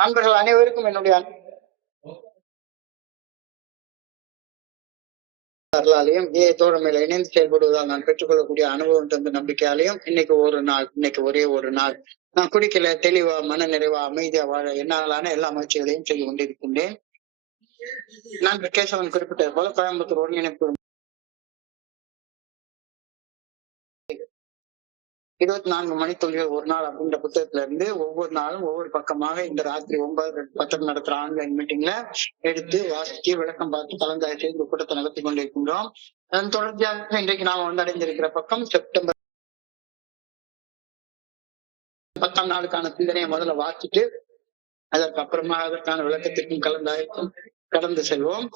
நண்பர்கள் அனைவருக்கும் என்னுடைய அருளாலையும் தோழமையில இணைந்து செயல்படுவதால் நான் பெற்றுக்கொள்ளக்கூடிய அனுபவம் தந்த நம்பிக்கையாலையும் இன்னைக்கு ஒரு நாள், இன்னைக்கு ஒரே ஒரு நாள் நான் குடிக்கல, தெளிவா மன நிறைவா அமைதியா வாழ என்னாலான எல்லா முயற்சிகளையும் செய்து கொண்டிருக்கின்றேன். நான் கேசவன் குறிப்பிட்டது போல கோயம்புத்தூர் ஒருங்கிணைப்பு 24 மணித்துளிகள் ஒரு நாள் அப்படின்ற புத்தகத்துல இருந்து ஒவ்வொரு நாளும் ஒவ்வொரு பக்கமாக இந்த ராத்திரி 9:10 நடத்துற ஆன்லைன் மீட்டிங்ல எடுத்து வாசிச்சு விளக்கம் பார்த்து கலந்தாய்வு செய்து கூட்டத்தை நடத்தி கொண்டிருக்கின்றோம். அதன் தொடர்ச்சியாக இன்றைக்கு நாம் வந்தடைந்திருக்கிற பக்கம் செப்டம்பர் 10ஆம் நாளுக்கான சிந்தனையை முதல்ல வாசிட்டு அதற்கு அப்புறமா அதற்கான விளக்கத்திற்கும் கலந்தாய்வுக்கும் கடந்து செல்வோம்.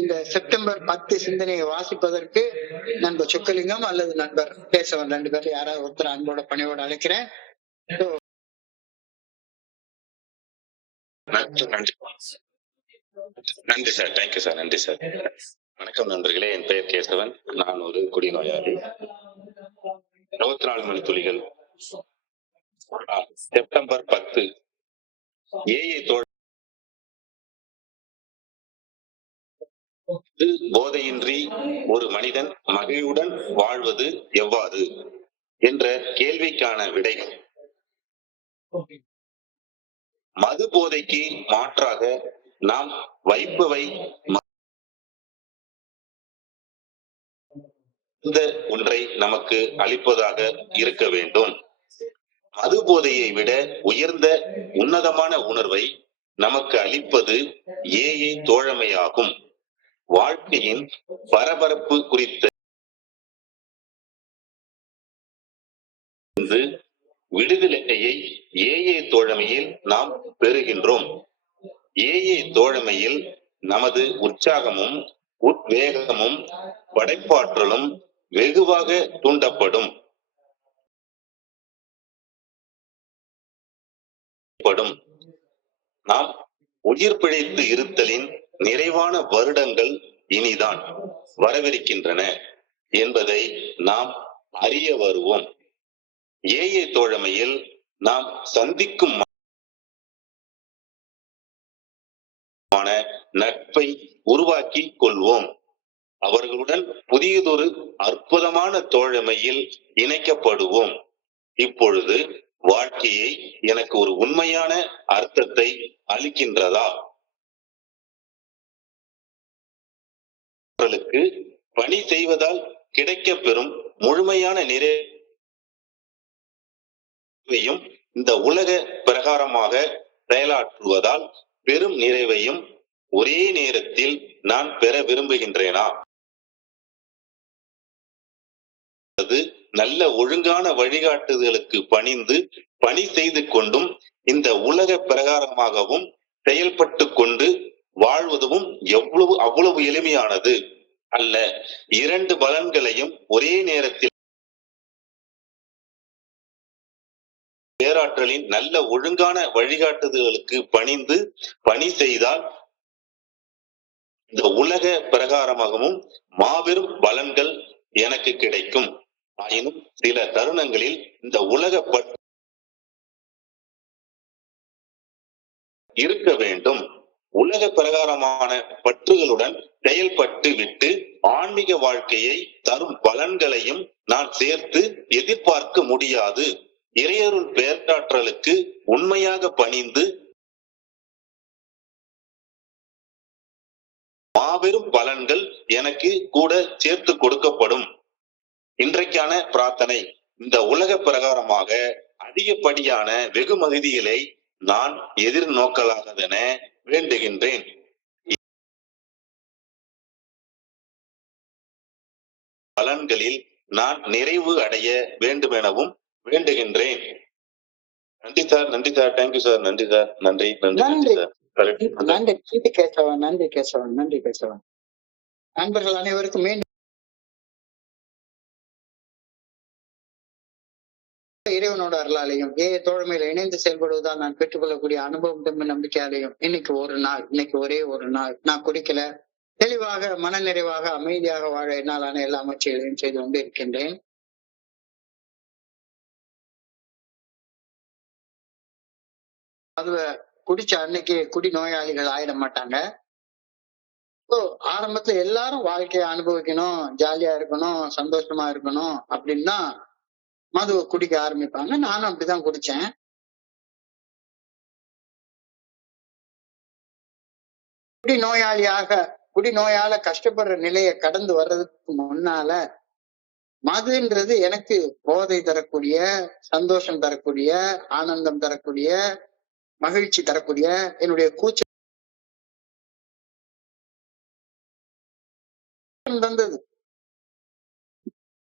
இந்த செப்டம்பர் 10 சிந்தனையை வாசிப்பதற்கு நண்பர் சொக்கலிங்கம் அல்லது நண்பர் கேசவன் 2 பேர் யாராவது ஒருத்தர் அன்போட பணியோட அழைக்கிறேன். நன்றி சார். Thank you sir. நன்றி சார். வணக்கம் நண்பர்களே, என் பெயர் கேசவன். நான் ஒரு குடிநோயாளி. 24 மணி துளிகள் செப்டம்பர் 10 போதையின்றி ஒரு மனிதன் மகிழ்வுடன் வாழ்வது எவ்வாறு என்ற கேள்விக்கான விடை. மது போதைக்கு மாற்றாக நாம் வைப்பவை இந்த ஒன்றை நமக்கு அளிப்பதாக இருக்க வேண்டும். மது போதையை விட உயர்ந்த உன்னதமான உணர்வை நமக்கு அளிப்பது ஏஏ தோழமையாகும். வாழ்க்கையின் பரபரப்பு குறித்த விடுதலையை ஏஏ தோழமையில் நாம் பெறுகின்றோம். ஏஏ தோழமையில் நமது உற்சாகமும் உத்வேகமும் படைப்பாற்றலும் வெகுவாக தூண்டப்படும். நாம் உயிர் பிழைத்து இருத்தலின் நிறைவான வருடங்கள் இனிதான் வரவிருக்கின்றன என்பதை நாம் அறிய வருவோம். ஏஏ தோழமையில் நாம் சந்திக்கும் நட்பை உருவாக்கி கொள்வோம். அவர்களுடன் புதியதொரு அற்புதமான தோழமையில் இணைக்கப்படுவோம். இப்பொழுது வாழ்க்கையை எனக்கு ஒரு உண்மையான அர்த்தத்தை அளிக்கின்றதா? பணி செய்வதால் கிடைக்க பெறும் முழுமையான நிறைவையும் இந்த உலக பிரகாரமாக செயலாற்றுவதால் பெரும் நிறைவையும் ஒரே நேரத்தில் நான் பெற விரும்புகின்றேனா? நல்ல ஒழுங்கான வழிகாட்டுதலுக்கு பணிந்து பணி செய்து கொண்டும் இந்த உலக பிரகாரமாகவும் செயல்பட்டு கொண்டு வாழ்வதும் அவ்வளவு எளிமையானது அல்ல. இரண்டு பலன்களையும் ஒரே நேரத்தில் பேராற்றலின் நல்ல ஒழுங்கான வழிகாட்டுதலுக்கு பணிந்து பணி செய்தால் இந்த உலக பிரகாரமாகவும் மாபெரும் பலன்கள் எனக்கு கிடைக்கும். ஆயினும் சில தருணங்களில் இந்த உலக இருக்க வேண்டும். உலக பிரகாரமான பற்றுகளுடன் செயல்பட்டு விட்டு ஆன்மீக வாழ்க்கையை தரும் பலன்களையும் நான் சேர்த்து எதிர்பார்க்க முடியாது. இறையருள் பேராற்றலுக்கு உண்மையாக பணிந்து மாபெரும் பலன்கள் எனக்கு கூட சேர்த்து கொடுக்கப்படும். இன்றைக்கான பிரார்த்தனை: இந்த உலக பிரகாரமாக அதிகப்படியான வெகுமதிகளை நான் எதிர்நோக்கலாகதென வேண்டுகின்றேன். பலன்களில் நான் நிறைவு அடைய வேண்டும் எனவும் வேண்டுகின்றேன். நன்றி சார். நன்றி சார். Thank you sir. நன்றி சார். நன்றி நன்றி நன்றி சார். நன்றி கேசவன். நன்றி கேசவன். நன்றி கேசவன். நண்பர்கள் அனைவருக்கும் இறைவனோட அருளாலையும் தோழமையில இணைந்து செயல்படுவதால் நான் பெற்றுக்கொள்ளக்கூடிய அனுபவம் தம்பி நம்பிக்கையாலையும் இன்னைக்கு ஒரு நாள், இன்னைக்கு ஒரே ஒரு நாள் நான் குடிக்கல, தெளிவாக மன நிறைவாக அமைதியாக வாழ என்னாலான எல்லா முயற்சிகளையும் செய்து கொண்டு இருக்கின்றேன். அதுல குடிச்ச அன்னைக்கு குடி நோயாளிகள் ஆயிட மாட்டாங்க. இப்போ ஆரம்பத்துல எல்லாரும் வாழ்க்கையை அனுபவிக்கணும், ஜாலியா இருக்கணும், சந்தோஷமா இருக்கணும் அப்படின்னு தான் மதுவை குடிக்க ஆரம்பிப்பாங்க. நானும் அப்படிதான் குடிச்சேன். குடிநோயால கஷ்டப்படுற நிலையை கடந்து வர்றதுக்கு முன்னால மதுன்றது எனக்கு போதை தரக்கூடிய, சந்தோஷம் தரக்கூடிய, ஆனந்தம் தரக்கூடிய, மகிழ்ச்சி தரக்கூடிய, என்னுடைய கூச்சம் தந்தது.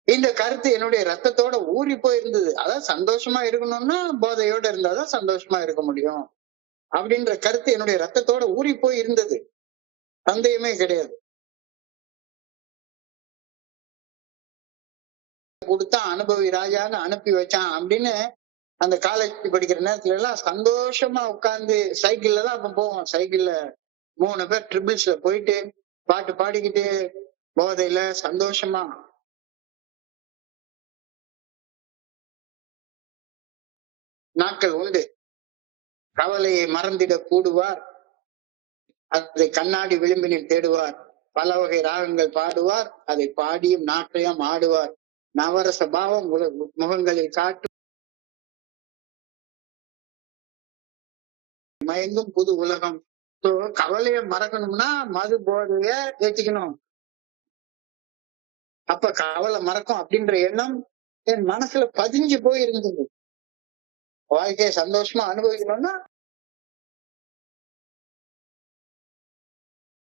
இந்த கருத்து என்னுடைய ரத்தத்தோட ஊறி போயிருந்தது. அதாவது சந்தோஷமா இருக்கணும்னா போதையோட இருந்தாதான் சந்தோஷமா இருக்க முடியும் அப்படின்ற கருத்து என்னுடைய ரத்தத்தோட ஊறி போய் இருந்தது. சந்தேகமே கிடையாது. கொடுத்தா அனுபவி ராஜான்னு அனுப்பி வச்சான் அப்படின்னு அந்த காலேஜ் படிக்கிற நேரத்துல எல்லாம் சந்தோஷமா உட்கார்ந்து சைக்கிள்ல தான் அப்ப போவோம். சைக்கிள்ல 3 பேர் ட்ரிபிள்ஸ்ல போயிட்டு பாட்டு பாடிக்கிட்டு போதையில சந்தோஷமா நாட்கள் உண்டு. கவலையை மறந்திட கூடுவார், அதை கண்ணாடி விளிம்பினில் தேடுவார், பல வகை ராகங்கள் பாடுவார், அதை பாடியும் நாட்டையும் ஆடுவார், நவரச பாவம் முகங்களில் காட்டும் மயங்கும் புது உலகம். கவலையை மறக்கணும்னா மது போதைய ஏற்றிக்கணும். அப்ப கவலை மறக்கும் அப்படின்ற எண்ணம் என் மனசுல பதிஞ்சு போய் இருந்தது. வாழ்க்கையை சந்தோஷமா அனுபவிக்கணும்னா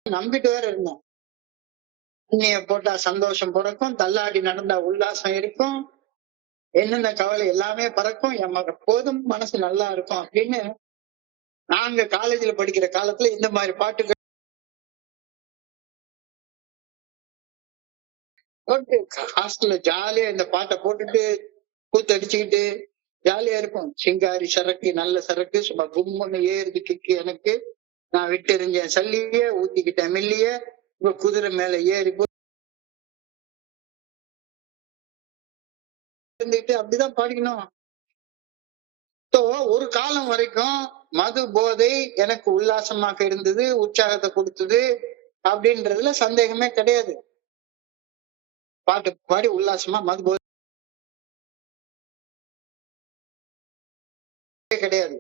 நம்பிட்டு வேற இருந்தோம். தண்ணிய போட்டா சந்தோஷம் பிறக்கும், தள்ளாடி நடந்தா உல்லாசம் இருக்கும், என்னென்ன கவலை எல்லாமே பறக்கும், எப்போதும் மனசு நல்லா இருக்கும் அப்படின்னு நாங்க காலேஜ்ல படிக்கிற காலத்துல இந்த மாதிரி பாட்டுகள் போட்டு ஹாஸ்டல்ல ஜாலியா இந்த பாட்டை போட்டுட்டு கூத்தடிச்சுக்கிட்டு ஜாலியா இருக்கும். சிங்காரி சரக்கு நல்ல சரக்கு சும்மா கும்முன்னு ஏறுது கிக்கு எனக்கு, நான் விட்டு எறிஞ்சேன் சல்லிய ஊத்திக்கிட்டேன் மில்லிய, இப்ப குதிரை மேல ஏறி இருந்துட்டு அப்படிதான் பாடிக்கணும். ஒரு காலம் வரைக்கும் மது போதை எனக்கு உல்லாசமாக இருந்தது, உற்சாகத்தை கொடுத்தது அப்படின்றதுல சந்தேகமே கிடையாது. பாட்டு பாடி உல்லாசமா மது போதை கிடையாது.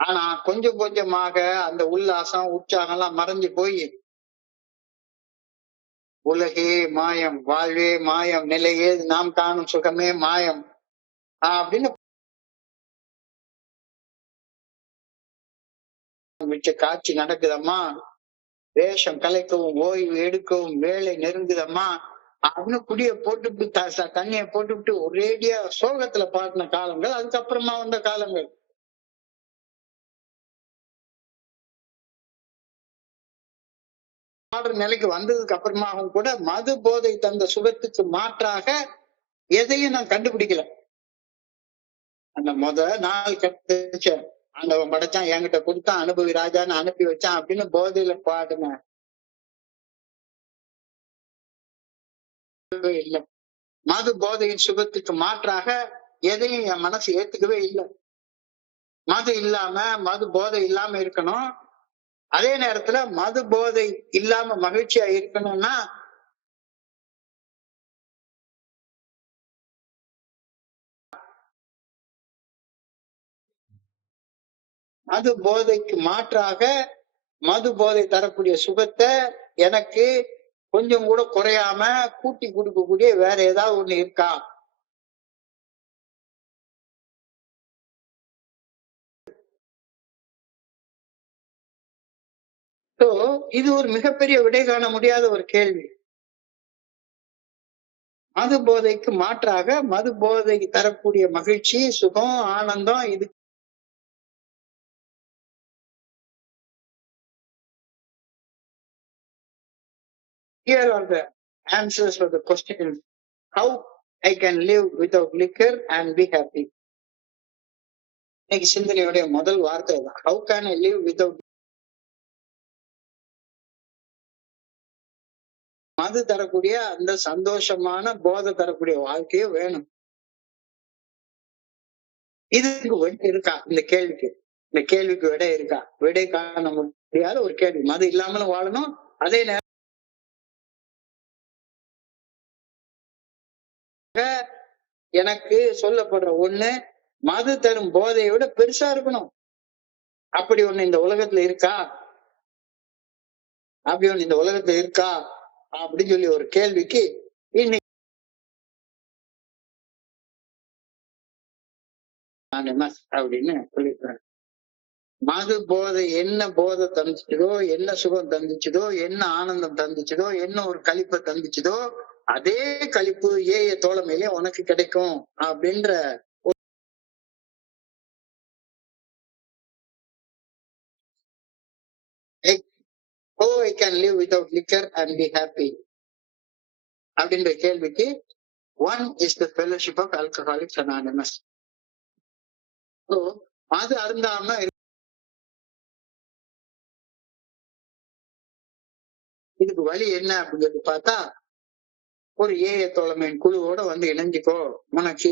ஆனா கொஞ்சம் கொஞ்சமாக அந்த உல்லாசம் உற்சாகம் எல்லாம் மறைஞ்சு போய் உலகே மாயம், வாழ்வே மாயம், நிலையே நாம் காணும் சுகமே மாயம் அப்படின்னு மிச்ச காட்சி நடக்குதம்மா, வேஷம் கலைக்கவும் ஓய்வு எடுக்கவும் வேலை நெருங்குதம்மா அப்படின்னு குடிய போட்டுவிட்டு தண்ணிய போட்டுவிட்டு ஒரேடியா சோகத்துல பாடின காலங்கள், அதுக்கப்புறமா வந்த காலங்கள். பாடுற நிலைக்கு வந்ததுக்கு அப்புறமாகவும் கூட மது போதை தந்த சுகத்துக்கு மாற்றாக எதையும் நான் கண்டுபிடிக்கல. அந்த நாள் கட்டுச்ச ஆண்டவன் படைச்சான், என்கிட்ட கொடுத்தான், அனுபவி ராஜான்னு அனுப்பி வச்சான் அப்படின்னு போதையில பாடுன இல்லை. மது போதையின் சுகத்துக்கு மாற்றாக எதையும் என் மனசு ஏத்துக்கவே இல்லை. மது இல்லாம மது போதை இல்லாம இருக்கணும், அதே நேரத்துல மது போதை இல்லாம மகிழ்ச்சியா இருக்கணும்னா மது போதைக்கு மாற்றாக மது போதை தரக்கூடிய சுகத்தை எனக்கு கொஞ்சம் கூட குறையாம கூட்டி கொடுக்கக்கூடிய வேற ஏதாவது ஒண்ணு இருக்கா? இது ஒரு மிகப்பெரிய விடை காண முடியாத ஒரு கேள்வி. மது போதைக்கு மாற்றாக மது போதைக்கு தரக்கூடிய மகிழ்ச்சி, சுகம், ஆனந்தம் இது here are the answers for the question, how I can live without liquor and be happy. இன்னைக்கு சிந்தனையுடைய முதல் வார்த்தை தான், how can I live without. மது தரக்கூடிய அந்த சந்தோஷமான போதை தரக்கூடிய வாழ்க்கையே வேணும். இதுக்கு இருக்கா இந்த கேள்விக்கு? இந்த கேள்விக்கு விடை இருக்கா? விடை காண முடியாத ஒரு கேள்வி. மது இல்லாமலும் வாழணும், அதே நேரம் எனக்கு சொல்லப்படுற ஒண்ணு மது தரும் போதையை விட பெருசா இருக்கணும். அப்படி ஒண்ணு இந்த உலகத்துல இருக்கா? அப்படி ஒண்ணு இந்த உலகத்துல இருக்கா? அப்படின்னு சொல்லி ஒரு கேள்விக்கு இன்னைக்கு அப்படின்னு சொல்லியிருக்காங்க. மது போதை என்ன போதை தந்துச்சுதோ, என்ன சுகம் தந்துச்சுதோ, என்ன ஆனந்தம் தந்துச்சுதோ, என்ன ஒரு களிப்பை தந்துச்சுதோ, அதே களிப்பு ஏய தோழமையிலே உனக்கு கிடைக்கும் அப்படின்ற I can live without liquor and be happy அப்படின்ற கேள்விக்கு one is the fellowship of Alcoholics Anonymous. So மது அருந்தாம இதுக்கு வழி என்ன அப்படின்னு பார்த்தா, ஒரு ஏய தோழமையின் குழுவோட வந்து இணைஞ்சுக்கோ. உனக்கு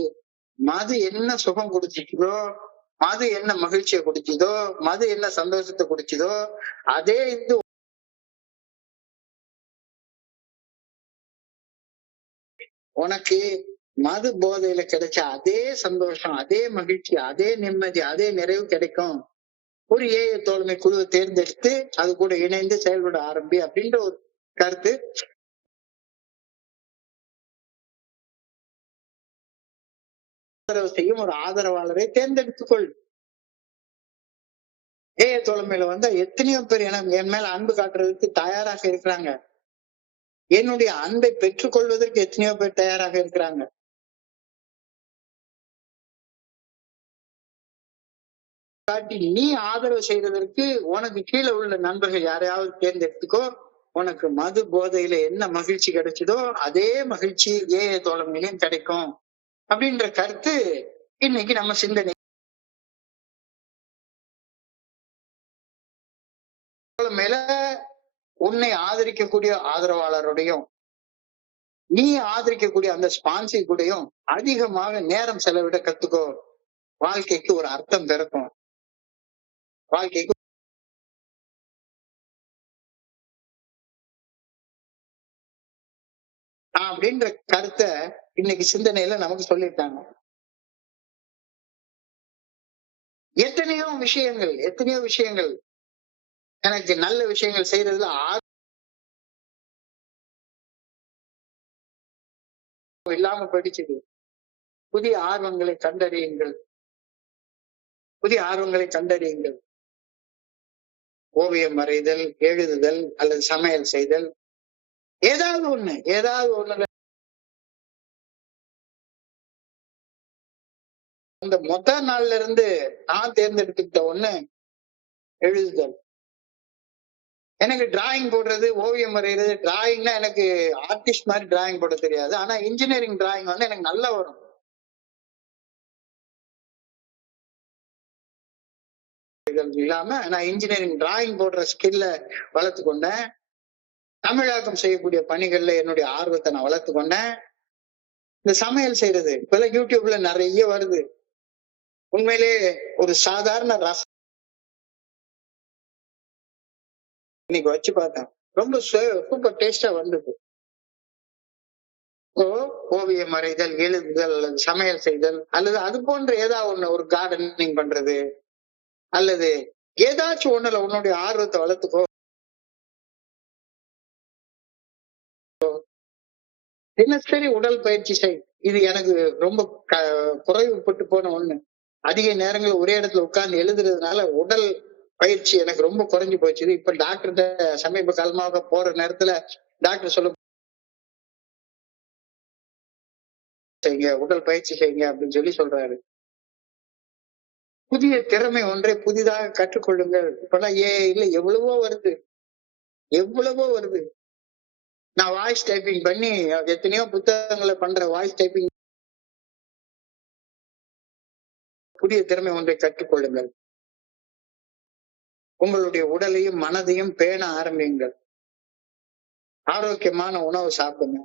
மது என்ன சுகம் கொடுத்துச்சதோ, மது என்ன மகிழ்ச்சியை கொடுத்ததோ, மது என்ன சந்தோஷத்தை கொடுத்ததோ, அதே இது உனக்கு மது போதையில கிடைச்ச அதே சந்தோஷம், அதே மகிழ்ச்சி, அதே நிம்மதி, அதே நிறைவு கிடைக்கும். ஒரு ஏய தோழமை குழுவை தேர்ந்தெடுத்து அது கூட இணைந்து செயல்பட ஆரம்பி அப்படின்ற ஒரு கருத்து செய்யும் ஒரு ஆதரவாளரை தேர்ந்தெடுத்துக்கொள். ஏய தோழமையில வந்து எத்தனையோ பேர் என் மேல அன்பு காட்டுறதுக்கு தயாராக இருக்கிறாங்க. என்னுடைய அன்பை பெற்றுக்கொள்வதற்கு எத்தனையோ பேர் தயாராக இருக்கிறாங்க. காட்டி நீ ஆதரவு செய்வதற்கு உனக்கு கீழே உள்ள நண்பர்கள் யாரையாவது தேர்ந்தெடுத்துக்கோ. உனக்கு மது போதையில என்ன மகிழ்ச்சி கிடைச்சதோ அதே மகிழ்ச்சி ஏய தோழமையிலும் கிடைக்கும் அப்படின்ற கருத்து இன்னைக்கு நம்ம சிந்தனை. மேல உன்னை ஆதரிக்கக்கூடிய ஆதரவாளருடையும் நீ ஆதரிக்கக்கூடிய அந்த ஸ்பான்சி கூடயும் அதிகமாக நேரம் செலவிட கத்துக்கோ. வாழ்க்கைக்கு ஒரு அர்த்தம் பிறக்கும். வாழ்க்கைக்கு அப்படின்ற கருத்தை இன்னைக்கு சிந்தனையில நமக்கு சொல்லிட்டாங்க. எத்தனையோ விஷயங்கள் எனக்கு நல்ல விஷயங்கள் செய்யறதுல இல்லாம படிச்சது. புதிய ஆர்வங்களை கண்டறியுங்கள். ஓவியம் வரைதல், எழுதுதல் அல்லது சமையல் செய்தல், ஏதாவது ஒண்ணு அந்த மொத்த நாள்ல இருந்து நான் தேர்ந்தெடுத்துக்கிட்ட ஒண்ணு எழுதுதல். எனக்கு டிராயிங் போடுறது, ஓவியம் வரைகிறது, டிராயிங்னா எனக்கு ஆர்டிஸ்ட் மாதிரி டிராயிங் போட தெரியாது. ஆனா இன்ஜினியரிங் டிராயிங் வந்து எனக்கு நல்லா வரும். இல்லாம நான் இன்ஜினியரிங் டிராயிங் போடுற ஸ்கில்ல வளர்த்து கொண்டேன். தமிழாக்கம் செய்யக்கூடிய பணிகள்ல என்னுடைய ஆர்வத்தை நான் வளர்த்து கொண்டேன். இந்த சமையல் செய்யறது இப்பெல்லாம் யூடியூப்ல நிறைய வருது. உண்மையிலே ஒரு சாதாரண ரசம் இன்னைக்கு வச்சு பார்த்தேன். ரொம்ப சூப்பர் டேஸ்டா வந்தது. ஓவியம் வரைதல், எழுதுதல் அல்லது சமையல் செய்தல் அல்லது அது போன்ற ஏதாவது ஒண்ணு, ஒரு கார்டனிங் பண்றது அல்லது ஏதாச்சும் ஒண்ணுல உன்னுடைய ஆர்வத்தை வளர்த்துக்கோ. தினசரி உடல் பயிற்சி செய். இது எனக்கு ரொம்ப குறைவுபட்டு போன ஒண்ணு. அதிக நேரங்கள் ஒரே இடத்துல உட்கார்ந்து எழுதுறதுனால உடல் பயிற்சி எனக்கு ரொம்ப குறைஞ்சு போச்சு. இப்ப டாக்டர்கிட்ட சமீப காலமாக போற நேரத்துல டாக்டர் சொல்ல செய்யுங்க, உடல் பயிற்சி செய்யுங்க அப்படின்னு சொல்லி சொல்றாரு. புதிய திறமை ஒன்றை புதிதாக கற்றுக்கொள்ளுங்கள். இப்பெல்லாம் இல்ல எவ்வளவோ வருது. நான் வாய்ஸ் டைப்பிங் பண்ணி எத்தனையோ புத்தகங்களை பண்ற வாய்ஸ் டைப்பிங். புதிய திறமை ஒன்றை கற்றுக்கொள்ளுங்கள். உங்களுடைய உடலையும் மனதையும் பேண ஆரம்பியுங்கள். ஆரோக்கியமான உணவு சாப்பிடுங்க.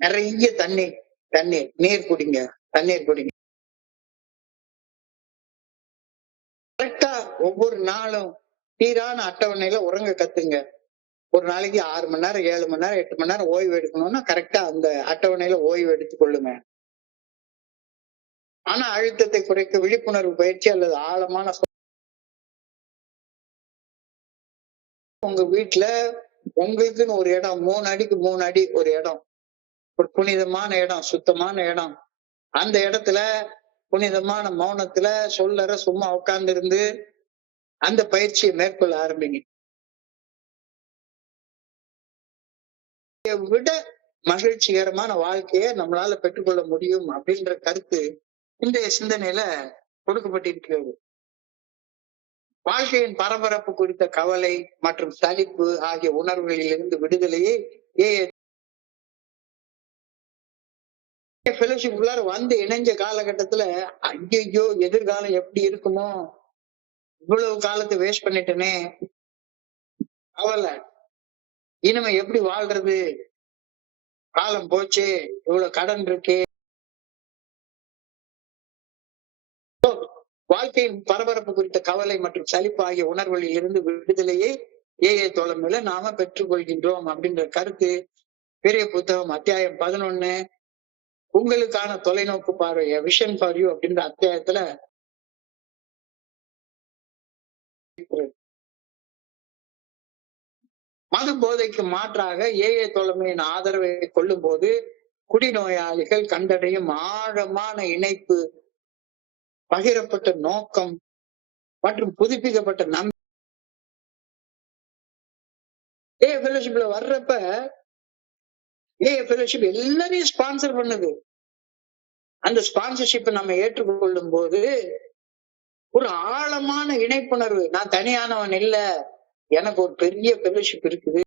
நிறைய நீர் குடிங்க. கரெக்டா ஒவ்வொரு நாளும் சீரான அட்டவணையில உறங்க கத்துங்க. ஒரு நாளைக்கு 6 மணி நேரம், 7 மணி நேரம், 8 மணி நேரம் ஓய்வு எடுக்கணும்னா கரெக்டா அந்த அட்டவணையில ஓய்வு எடுத்துக் கொள்ளுங்க. மன அழுத்தத்தை குறைக்க விழிப்புணர்வு பயிற்சி அல்லது ஆழமான உங்க வீட்டுல உங்களுக்குன்னு ஒரு இடம் 3 அடிக்கு 3 அடி ஒரு இடம், ஒரு புனிதமான இடம், சுத்தமான இடம். அந்த இடத்துல புனிதமான மௌனத்துல சொல்லற சும்மா உட்கார்ந்து இருந்து அந்த பயிற்சியை மேற்கொள்ள ஆரம்பிங்க. விட மகிழ்ச்சிகரமான வாழ்க்கையை நம்மளால பெற்றுக்கொள்ள முடியும் அப்படின்ற கருத்து இன்றைய சிந்தனையில கொடுக்கப்பட்டிருக்கிறது. வாழ்க்கையின் பரபரப்பு குறித்த கவலை மற்றும் சலிப்பு ஆகிய உணர்வுகளில் இருந்து விடுதலையை ஃபெலோஷிப் உள்ளார வந்து இணைஞ்ச காலகட்டத்துல ஐயோ எதிர்காலம் எப்படி இருக்குமோ, இவ்வளவு காலத்தை வேஸ்ட் பண்ணிட்டேனே, கவலை, இனிமே எப்படி வாழ்றது, காலம் போச்சு, இவ்வளவு கடன் இருக்கு. வாழ்க்கையின் பரபரப்பு குறித்த கவலை மற்றும் சலிப்பு ஆகிய உணர்வுகளில் இருந்து விடுதலையை ஏஏ தோழமையில நாம பெற்றுக்கொள்கின்றோம் அப்படின்ற கருத்து பெரிய புத்தகம் அத்தியாயம் 11 உங்களுக்கான தொலைநோக்கு பார்வைய விஷன் ஃபார் யூ அப்படின்ற அத்தியாயத்துல மது போதைக்கு மாற்றாக ஏஏ தோழமையின் ஆதரவை கொள்ளும் போது குடிநோயாளிகள் கண்டடையும் ஆழமான இணைப்பு, பகிரப்பட்ட நோக்கம் மற்றும் புதுப்பிக்கப்பட்ட நம்பிக்கை. ஏஏ ஃபெலோஷிப்ல வர்றப்ப ஏஏ ஃபெலோஷிப் எல்லாரையும் ஸ்பான்சர் பண்ணுது. அந்த ஸ்பான்சர்ஷிப்பை நம்ம ஏற்றுக்கொள்ளும் போது ஒரு ஆழமான இணைப்புணர்வு, நான் தனியானவன் இல்ல, எனக்கு ஒரு பெரிய ஃபெலோஷிப் இருக்குது.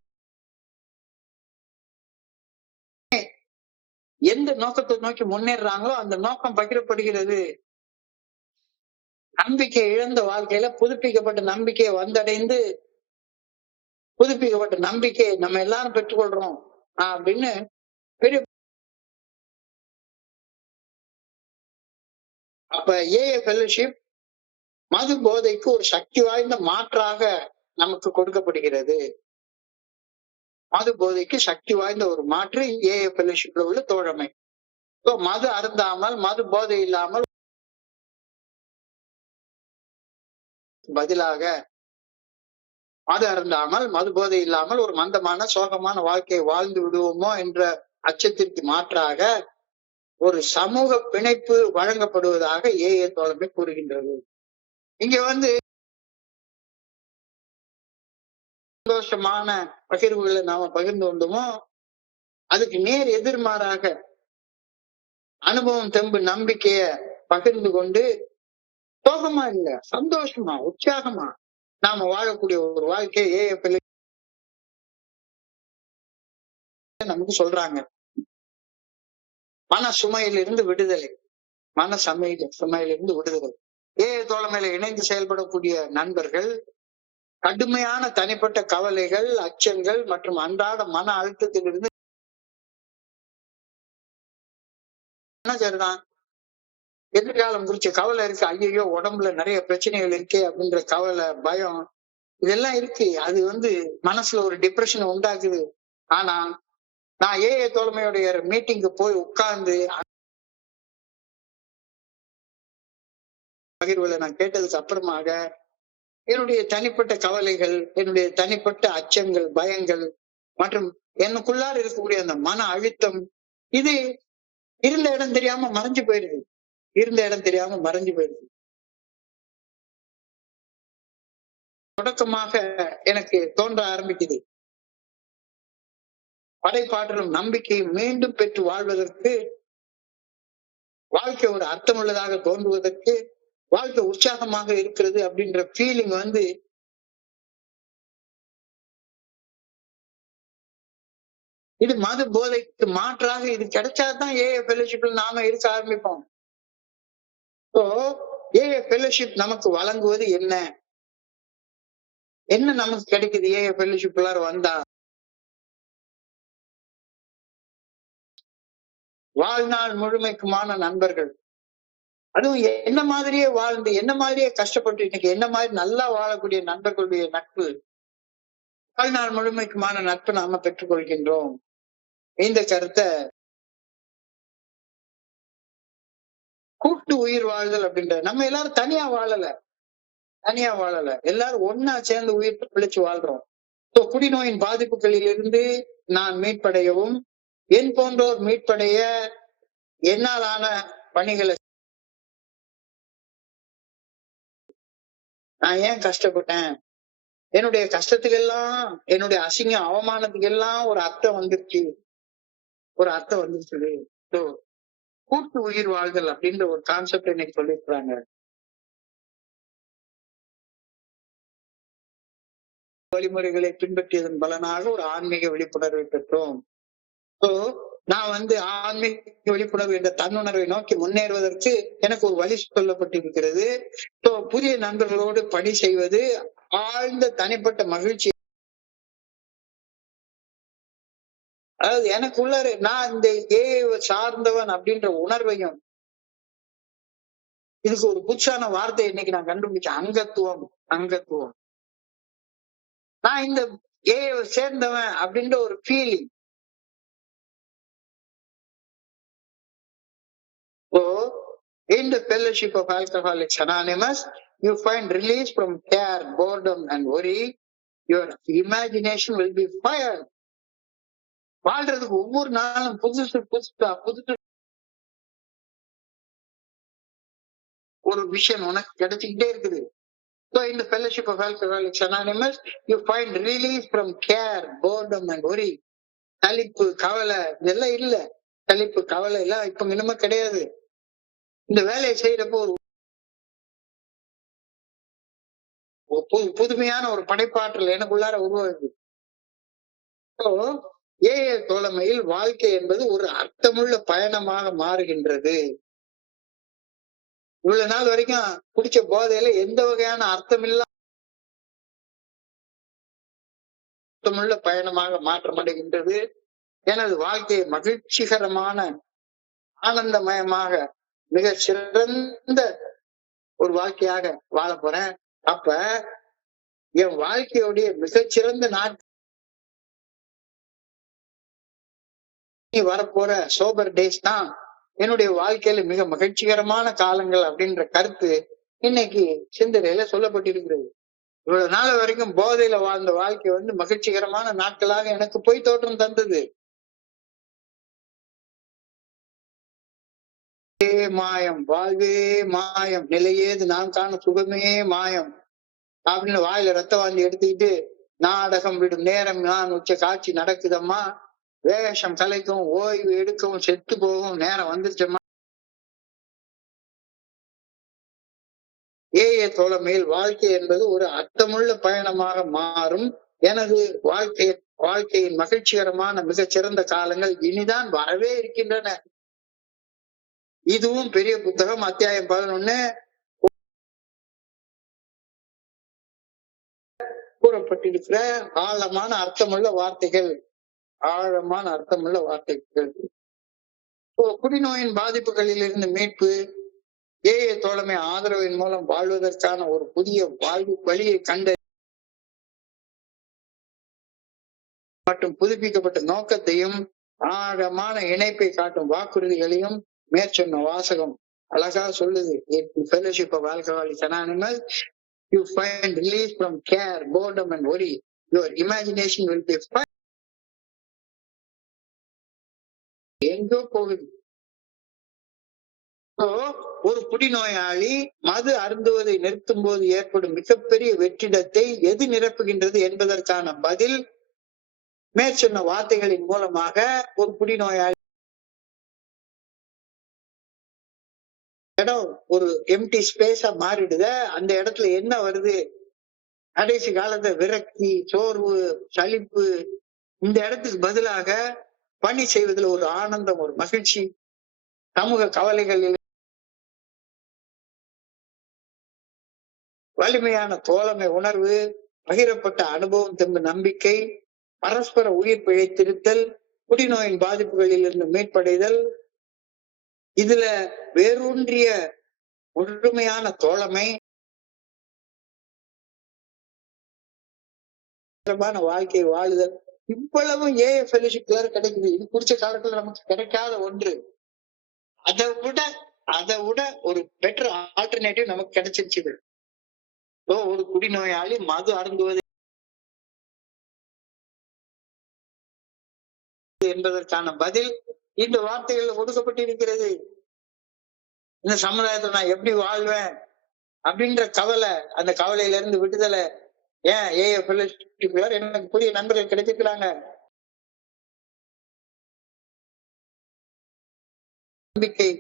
எந்த நோக்கத்தை நோக்கி முன்னேறாங்களோ அந்த நோக்கம் பகிரப்படுகிறது. நம்பிக்கை இழந்த வாழ்க்கையில புதுப்பிக்கப்பட்ட நம்பிக்கையை வந்தடைந்து புதுப்பிக்கப்பட்ட நம்பிக்கையை நம்ம எல்லாரும் பெற்றுக்கொள்றோம் அப்படின்னு பெரிய. அப்ப ஏஏ ஃபெலோஷிப் மது போதைக்கு ஒரு சக்தி வாய்ந்த மாற்றாக நமக்கு கொடுக்கப்படுகிறது. மது போதைக்கு சக்தி வாய்ந்த ஒரு மாற்று ஏஏ ஃபெலோஷிப்ல உள்ள தோழமை. மது அருந்தாமல் மது போதை இல்லாமல் பதிலாக மது அருந்தாமல் மது போதை இல்லாமல் ஒரு மந்தமான சோகமான வாழ்க்கையை வாழ்ந்து விடுவோமோ என்ற அச்சத்திற்கு மாற்றாக ஒரு சமூக பிணைப்பு வழங்கப்படுவதாக ஏஏ தோழமை கூறுகின்றது. இங்க சந்தோஷமான பகிர்வுகளை நாம பகிர்ந்து கொண்டோமோ அதுக்கு நேர் எதிர்மாறாக அனுபவம், தெம்பு, நம்பிக்கைய பகிர்ந்து கொண்டு சோகமா இல்ல, சந்தோஷமா, உற்சாகமா நாம வாழக்கூடிய ஒரு வாழ்க்கையை ஏஏ நமக்கு சொல்றாங்க. மன சுமையிலிருந்து விடுதலை, மன சுமையிலிருந்து விடுதலை. ஏஏ தோழமையில இணைந்து செயல்படக்கூடிய நண்பர்கள் கடுமையான தனிப்பட்ட கவலைகள், அச்சங்கள் மற்றும் அன்றாட மன அழுத்தத்திலிருந்து சரிதான், எதிர்காலம் குறிச்ச கவலை இருக்கு, ஐயோ உடம்புல நிறைய பிரச்சனைகள் இருக்கே அப்படின்ற கவலை, பயம், இதெல்லாம் இருக்கு. அது மனசுல ஒரு டிப்ரெஷன் உண்டாக்குது. ஆனா நான் ஏஏ தோழமையுடைய மீட்டிங்கு போய் உட்கார்ந்து பகிர்வுல நான் கேட்டதுக்கு அப்புறமாக என்னுடைய தனிப்பட்ட கவலைகள், என்னுடைய தனிப்பட்ட அச்சங்கள், பயங்கள் மற்றும் எனக்குள்ளார இருக்கக்கூடிய அந்த மன அழுத்தம், இது இருந்த இடம் தெரியாம மறைஞ்சு போயிடுது. தொடக்கமாக எனக்கு தோன்ற ஆரம்பிக்குது. படைப்பாற்றலும் நம்பிக்கையும் மீண்டும் பெற்று வாழ்வதற்கு, வாழ்க்கை ஒரு அர்த்தமுள்ளதாக தோன்றுவதற்கு, வாழ்க்கை உற்சாகமாக இருக்கிறது அப்படின்ற ஃபீலிங் இது மது போதைக்கு மாற்றாக இது கிடைச்சாதான் ஏஏ ஃபெலோஷிப்ல நாம இருக்க ஆரம்பிப்போம். ஏஏ ஃபெலோஷிப் நமக்கு வழங்குவது என்ன நமக்கு கிடைக்குது? ஏஏ ஃபெலோஷிப் வந்தா வாழ்நாள் முழுமைக்குமான நண்பர்கள், அதுவும் என்ன மாதிரியே வாழ்ந்து என்ன மாதிரியே கஷ்டப்பட்டு இன்னைக்கு என்ன மாதிரி நல்லா வாழக்கூடிய நண்பர்களுடைய நட்பு, வாழ்நாள் முழுமைக்குமான நட்பு நாம பெற்றுக் கொள்கின்றோம். இந்த கருத்தை கூட்டு உயிர் வாழ்தல் அப்படின்ற, நம்ம எல்லாரும் தனியா வாழல, எல்லாரும் ஒன்னா சேர்ந்து உயிர் பிழைச்சு வாழ்றோம். குடிநோயின் பாதிப்புகளில் இருந்து நான் மீட்படையவும், என் போன்றோர் மீட்படைய என்னாலான பணிகளை நான் ஏன் கஷ்டப்பட்டேன், என்னுடைய கஷ்டத்துக்கெல்லாம், என்னுடைய அசிங்க அவமானத்துக்கெல்லாம் ஒரு அர்த்தம் வந்துருச்சு. கூட்டு உயிர் வாழ்தல் அப்படின்ற ஒரு கான்செப்ட் இன்னைக்கு சொல்லிருக்காங்க. வழிமுறைகளை பின்பற்றியதன் பலனாக ஒரு ஆன்மீக விழிப்புணர்வை பெற்றோம். நான் ஆன்மீக விழிப்புணர்வு என்ற தன்னுணர்வை நோக்கி முன்னேறுவதற்கு எனக்கு ஒரு வழி சொல்லப்பட்டிருக்கிறது. புதிய நண்பர்களோடு பணி செய்வது ஆழ்ந்த தனிப்பட்ட மகிழ்ச்சி. அதாவது எனக்குள்ள நான் இந்த சார்ந்தவன் அப்படின்ற உணர்வையும், இதுக்கு ஒரு புதுசான வார்த்தை இன்னைக்கு நான் கண்டுபிடிச்சேன், அங்கத்துவம். நான் இந்த சேர்ந்தவன் அப்படின்ற ஒரு feeling. In the fellowship of Alcoholics Anonymous, you find release from care, boredom and worry. Your imagination will be fired. வாழ்றதுக்கு ஒவ்வொரு நாளும் புதுசு ஒரு விஷயம் உனக்கு கிடைச்சிக்கிட்டே இருக்குது. So in the fellowship of Alcoholics Anonymous, you find release from care, boredom and worry. சலிப்பு, கவலை இதெல்லாம் இல்ல. சலிப்பு, கவலை எல்லாம் இப்ப இனிமே கிடையாது. இந்த வேலையை செய்யறப்போ ஒரு புதுமையான ஒரு படைப்பாற்றல் எனக்குள்ளார உருவாகுது. தோழமையில் வாழ்க்கை என்பது ஒரு அர்த்தமுள்ள பயணமாக மாறுகின்றது. இவ்வளவு நாள் வரைக்கும் குடிச்ச போதையில எந்த வகையான அர்த்தமுள்ள பயணமாக மாற்றமடைகின்றது. எனது வாழ்க்கையை மகிழ்ச்சிகரமான, ஆனந்தமயமாக, மிக சிறந்த ஒரு வாழ்க்கையாக வாழ போறேன். அப்ப என் வாழ்க்கையோடைய மிகச்சிறந்த வரப்போற சோபர் டேஸ் தான் என்னுடைய வாழ்க்கையில மிக மகிழ்ச்சிகரமான காலங்கள் அப்படின்ற கருத்து இன்னைக்கு சிந்தனையில சொல்லப்பட்டிருக்கிறது. இவ்வளவு நாள் வரைக்கும் போதையில வாழ்ந்த வாழ்க்கை மகிழ்ச்சிகரமான நாட்களாக எனக்கு போய் தோற்றம் தந்தது. மாயம், வாழ்வே மாயம், நிலையேது நான் காணும் சுகமே மாயம் அப்படின்னு வாயில ரத்த வாந்தி எடுத்துக்கிட்டு நாடகம் விடும் நேரம் நான் உச்ச காட்சி நடக்குதம்மா, வேஷம் கலைக்கும், ஓய்வு எடுக்கவும், செத்து போகவும் நேரம் வந்துருச்சம்மா. தோழமையில் வாழ்க்கை என்பது ஒரு அர்த்தமுள்ள பயணமாக மாறும். எனது வாழ்க்கையின் மகிழ்ச்சிகரமான மிகச்சிறந்த காலங்கள் இனிதான் வரவே இருக்கின்றன. இதுவும் பெரிய புத்தகம், அத்தியாயம் 11 கூறப்பட்டிருக்கிற ஆழமான அர்த்தமுள்ள வார்த்தைகள். குடிநோயின் பாதிப்புகளில் இருந்து மீட்பு, தோழமை ஆதரவின் மூலம் வாழ்வதற்கான ஒரு புதிய வாழ்வு வழியை கண்ட மற்றும் புதுப்பிக்கப்பட்ட நோக்கத்தையும் ஆழமான இணைப்பை காட்டும் வாக்குறுதிகளையும் மேற்சொன்ன வாசகம் அழகா சொல்லுது. Fellowship of Alcoholics Anonymous, you find release from care, boredom and worry. Your imagination will be fine. எங்கோ போகுது. ஒரு குடிநோயாளி மது அருந்துவதை நிறுத்தும் போது ஏற்படும் மிகப்பெரிய வெற்றிடத்தை எது நிரப்புகின்றது என்பதற்கான பதில் மேற்சொன்ன வார்த்தைகளின் மூலமாக ஒரு குடிநோயாளி இடம் ஒரு எம்டி ஸ்பேஸா மாறிடுத. அந்த இடத்துல என்ன வருது? கடைசி காலத்துல விரக்தி, சோர்வு, சலிப்பு. இந்த இடத்துக்கு பதிலாக பணி செய்வதில் ஒரு ஆனந்தம், ஒரு மகிழ்ச்சி, சமூக கவலைகளில் வலிமையான தோழமை உணர்வு, பகிரப்பட்ட அனுபவம், தெம்பு, நம்பிக்கை, பரஸ்பர உயிர் பிழைத்திருத்தல், குடிநோயின் பாதிப்புகளில் இருந்து மீட்படைதல், இதுல வேரூன்றிய முழுமையான தோழமை, வாழ்க்கை வாழுதல், இவ்வளவும் ஏஏ ஃபெலோஷிப்ல கிடைக்குது. இது குறிச்ச காலத்துல நமக்கு கிடைக்காத ஒன்று. அதை விட ஒரு பெட்டர் ஆல்டர்னேட்டிவ் நமக்கு கிடைச்சிருச்சு. ஒரு குடிநோயாளி மது அருந்துவது என்பதற்கான பதில் இந்த வார்த்தைகள்ல கொடுக்கப்பட்டிருக்கிறது. இந்த சமுதாயத்துல நான் எப்படி வாழ்வேன் அப்படின்ற கவலை, அந்த கவலையில இருந்து விடுதலை. ஏன் ஏஏ ஃபெலோஷிப்ல எனக்கு புதிய நண்பர்கள் கிடைச்சிருக்கிறாங்க. நம்பிக்கை.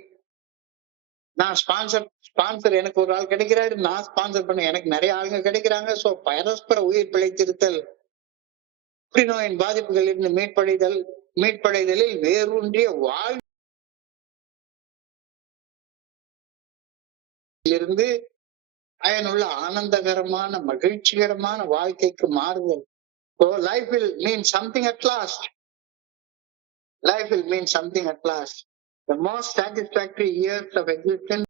நான் ஸ்பான்சர் எனக்கு ஒரு ஆள் கிடைக்கிறாரு, நான் ஸ்பான்சர் பண்ண எனக்கு நிறைய ஆளுங்க கிடைக்கிறாங்க. சோ பரஸ்பர உயிர் பிழைத்திருத்தல், புற்றுநோயின் பாதிப்புகளில் இருந்து மீட்படைதலில் வேரூன்றிய வாழ்விலிருந்து பயனுள்ள ஆனந்தகரமான மகிழ்ச்சிகரமான வாழ்க்கைக்கு மாறுதல். So life will mean something at last. Life will mean something at last. The most satisfactory years of existence,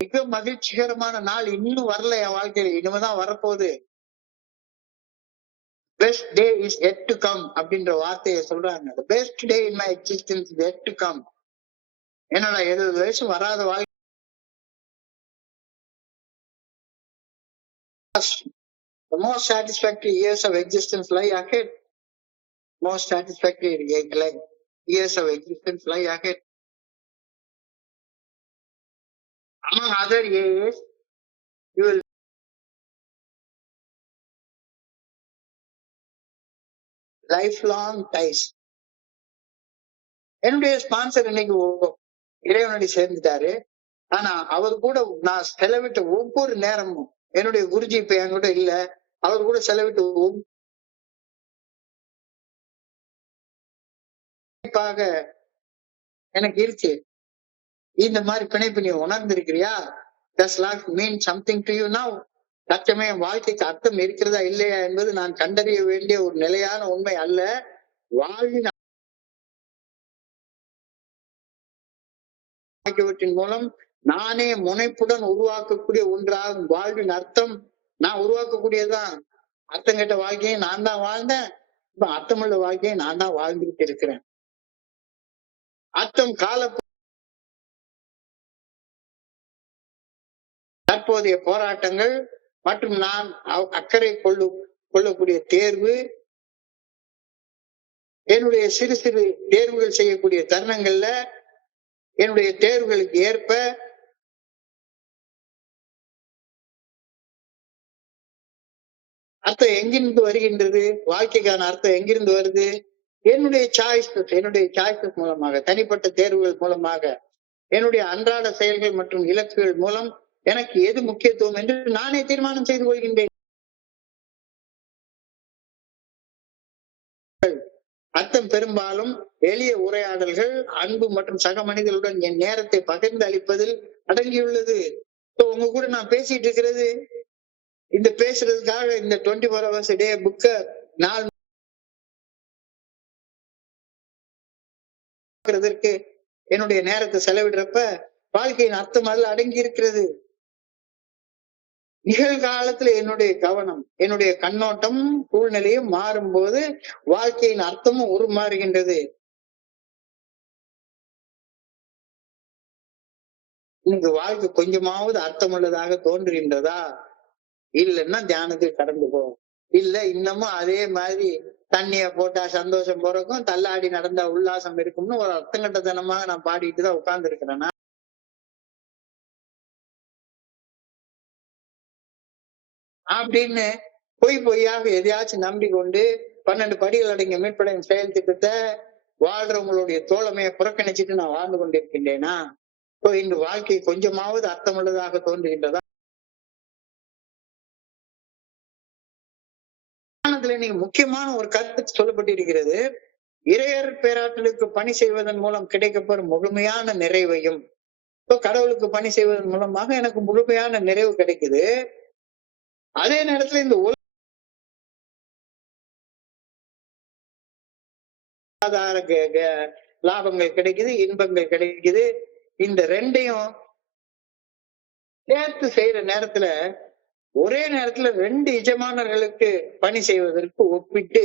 மிக மகிழ்ச்சிகரமான நாள் இன்னும் வரல என் வாழ்க்கையில, இனிமேதான் வரப்போகுது. Best day is yet to come அப்படின்ற வார்த்தையை சொல்றாங்க. The best day in my existence is yet to come. என்னடா 70 வயசு வராத வாழ்க்கை. The most satisfactory years of existence lie ahead. Most satisfactory years of existence lie ahead. Among other years, you will lifelong ties. என்னுடைய sponsor இன்னைக்கு இறைவனடி சேர்ந்துட்டாரு. ஆனா அவர் கூட நான் செலவிட்ட ஒவ்வொரு நேரமும், என்னுடைய குருஜி இப்ப என் கூட இல்ல, அவர் கூட செலவிட்டு எனக்கு இருக்கு. இந்த மாதிரி பிணைப்பு நீ உணர்ந்திருக்கிறியா? Does life mean something to you now? சத்தியமே வாழ்க்கைக்கு அர்த்தம் இருக்கிறதா இல்லையா என்பது நான் கண்டறிய வேண்டிய ஒரு நிலையான உண்மை அல்ல. வாழ்வின் ஆகியவற்றின் மூலம் நானே முனைப்புடன் உருவாக்கக்கூடிய ஒன்றாகும். வாழ்வின் அர்த்தம் நான் உருவாக்கக்கூடியதுதான். அர்த்தம் கேட்ட வாழ்க்கையை நான் தான் வாழ்ந்தேன். இப்ப அர்த்தமுள்ள வாழ்க்கையை நான் தான் வாழ்ந்துகிட்டு இருக்கிறேன். அர்த்தம் கால தற்போதைய போராட்டங்கள் மற்றும் நான் அக்கறை கொள்ளக்கூடிய தேர்வு, என்னுடைய சிறு சிறு தேர்வுகள் செய்யக்கூடிய தருணங்கள்ல என்னுடைய தேர்வுகளுக்கு ஏற்ப அர்த்தம் எங்கிருந்து வருகின்றது, வாழ்க்கைக்கான அர்த்தம் எங்கிருந்து வருது? என்னுடைய சாய்ஸஸ் மூலமாக, தனிப்பட்ட தேர்வுகள் மூலமாக, என்னுடைய அன்றாட செயல்கள் மற்றும் இலக்குகள் மூலம் எனக்கு எது முக்கியத்துவம் என்று நானே தீர்மானம் செய்து கொள்கின்றேன். அர்த்தம் பெரும்பாலும் எளிய உரையாடல்கள், அன்பு மற்றும் சக மனிதர்களுடன் என் நேரத்தை பகிர்ந்து அளிப்பதில் அடங்கியுள்ளது. உங்க கூட நான் பேசிட்டு இருக்கிறது, இந்த பேசுறதுக்காக இந்த 24 hours a day புக்க நாள் என்னுடைய நேரத்தை செலவிடுறப்ப வாழ்க்கையின் அர்த்தம் அதில் அடங்கி இருக்கிறது. நிகழ்காலத்துல என்னுடைய கவனம், என்னுடைய கண்ணோட்டம், சூழ்நிலையும் மாறும் போது வாழ்க்கையின் அர்த்தமும் உருமாறுகின்றது. உங்களுக்கு வாழ்க்கை கொஞ்சமாவது அர்த்தம் உள்ளதாக தோன்றுகின்றதா? இல்லைன்னா தியானத்துக்கு கடந்து போகும். இல்ல இன்னமும் அதே மாதிரி தண்ணிய போட்டா சந்தோஷம் போறக்கும், தள்ளாடி நடந்தா உல்லாசம் இருக்கும்னு ஒரு அர்த்தங்கட்டத்தனமாக நான் பாடிட்டு தான் உட்கார்ந்து இருக்கிறேன்னா அப்படின்னு பொய்யாக எதையாச்சும் நம்பிக்கொண்டு 12 படிகள் அடங்கிய மீட்படையும் செயல் திட்டத்தை வாழ்றவங்களுடைய தோழமையை புறக்கணிச்சுட்டு நான் வாழ்ந்து கொண்டிருக்கின்றேனா? இந்த வாழ்க்கை கொஞ்சமாவது அர்த்தமுள்ளதாக தோன்றுகின்றதா? நீங்க முக்கியமான ஒரு கருத்து சொல்லப்பட்டிருக்கிறது. இறையர் பேராற்றலுக்கு பணி செய்வதன் மூலம் கிடைக்கப்பெறும் முழுமையான நிறைவையும், கடவுளுக்கு பணி செய்வதன் மூலமாக எனக்கு முழுமையான நிறைவு கிடைக்குது. அதே நேரத்துல இந்த லாபங்கள் கிடைக்குது, இன்பங்கள் கிடைக்குது. இந்த ரெண்டையும் சேர்த்து செய்யற நேரத்துல ஒரே நேரத்துல 2 எஜமானர்களுக்கு பணி செய்வதற்கு ஒப்பிட்டு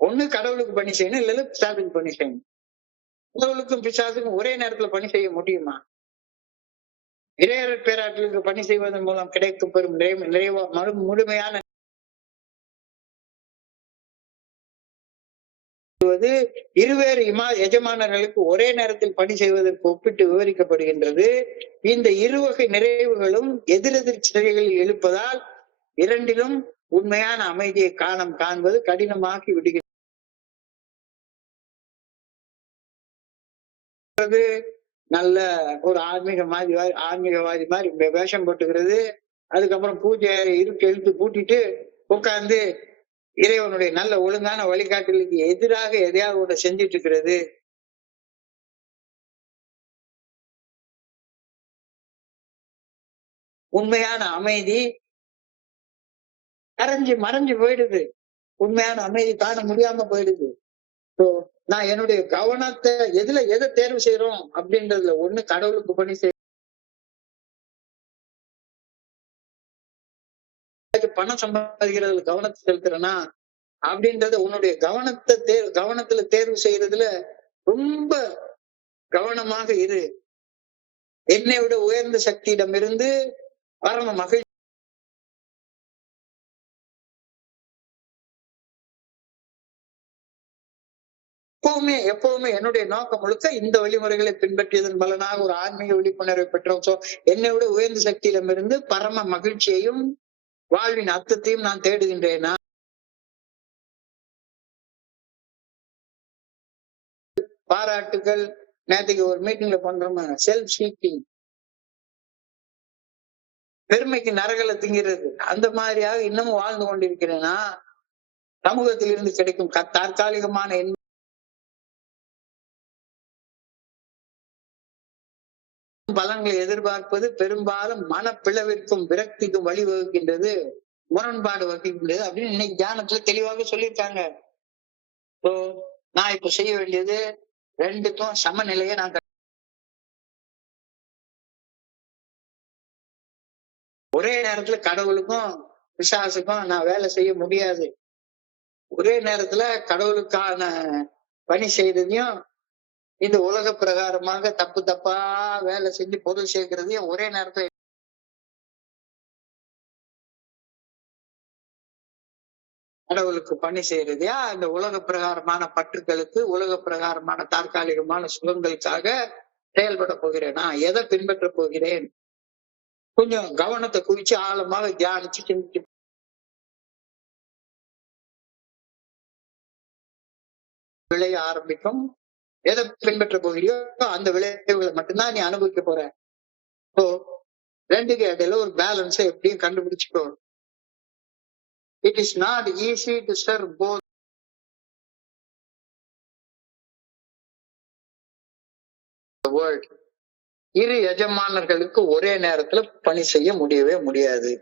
ஒண்ணு கடவுளுக்கு பணி செய்யணும், இல்ல பிசாசுக்கு பணி செய்யணும். கடவுளுக்கும் பிசாசுக்கும் ஒரே நேரத்துல பணி செய்ய முடியுமா? இறையர் பேராற்றலுக்கு பணி செய்வதன் மூலம் கிடைக்கும் பெறும் முழுமையான இருவேறு எஜமானர்களுக்கு ஒரே நேரத்தில் பணி செய்வதற்கு ஒப்பிட்டு விவரிக்கப்படுகின்றது. இந்த இருவகை நிறைவுகளும் எதிரெதிர் சிறைகளில் எழுப்பதால் இரண்டிலும் உண்மையான அமைதியை காண்பது கடினமாகி விடுகிறது. நல்ல ஒரு ஆன்மீகவாதி மாதிரி வேஷம் போட்டுக்கிறது. அதுக்கப்புறம் பூஜை எழுத்து பூட்டிட்டு உட்கார்ந்து இறைவனுடைய நல்ல ஒழுங்கான வழிகாட்டலுக்கு எதிராக எதையாவது ஒன்று செஞ்சிட்டு இருக்கிறது. உண்மையான அமைதி மறைஞ்சு போயிடுது. உண்மையான அமைதி காண முடியாம போயிடுது. நான் என்னுடைய கவனத்தை எதை தேர்வு செய்யறோம் அப்படின்றதுல ஒண்ணு கடவுளுக்கு பணி செய்ய, பணம் சம்பாதிக்கிறதுல கவனத்தை செலுத்துறேன்னா அப்படின்றத உன்னுடைய கவனத்துல தேர்வு செய்யறதுல ரொம்ப கவனமாக இரு. என்னை விட உயர்ந்த சக்தியிடமிருந்து பரம மகிழ்ச்சி எப்பவுமே என்னுடைய நோக்கம் முழுக்க இந்த வழிமுறைகளை பின்பற்றியதன் பலனாக ஒரு ஆன்மீக விழிப்புணர்வை பெற்றோம். சோ என்னை விட உயர்ந்த சக்தியிடமிருந்து பரம மகிழ்ச்சியையும் வாழ்வின் அர்த்தத்தையும் நான் தேடுகின்றேனா? பாராட்டுகள். நேற்றுக்கு ஒரு மீட்டிங்ல பண்றோம், செல்ஃப் சீக்கிங், பெருமைக்கு நரகலை திங்கிறது. அந்த மாதிரியாக இன்னமும் வாழ்ந்து கொண்டிருக்கிறேன்னா சமூகத்தில் இருந்து கிடைக்கும் தற்காலிகமான பலன்களை எதிர்பார்ப்பது பெரும்பாலும் மனப்பிளவிற்கும் விரக்திக்கும் வழிவகுக்கின்றது, முரண்பாடு வகிக்கின்றது அப்படின்னு இன்னைக்கு தியானத்துல தெளிவாக சொல்லியிருக்காங்க. நான் இப்ப செய்ய வேண்டியது ரெண்டுக்கும் சமநிலையை நான் ஒரே நேரத்துல கடவுளுக்கும் பிசாசுக்கும் நான் வேலை செய்ய முடியாது. ஒரே நேரத்துல கடவுளுக்கான பணி செய்யறதையும் இந்த உலக பிரகாரமாக தப்பா வேலை செஞ்சு பொருள் சேர்க்கிறதையும் ஒரே நேரத்துல கடவுளுக்கு பணி செய்யறதையா இந்த உலக பிரகாரமான பற்றுக்களுக்கு, உலக பிரகாரமான தற்காலிகமான சுகங்களுக்காக செயல்பட போகிறேனா? எதை பின்பற்ற போகிறேன்? கொஞ்சம் கவனத்தை குவிச்சு ஆழமாக தியானிச்சு சிந்திச்சு விளைய ஆரம்பிக்கும். எதை பின்பற்ற போகிறியோ அந்த விளைவுகளை மட்டும்தான் நீ அனுபவிக்க போற. ரெண்டுக்கு இடையில ஒரு பேலன்ஸை எப்படியும் கண்டுபிடிச்சுக்கோ. It is not easy to serve both the world. இரு எஜமானர்களுக்கு ஒரே நேரத்துல பணி செய்ய முடியவே முடியாது.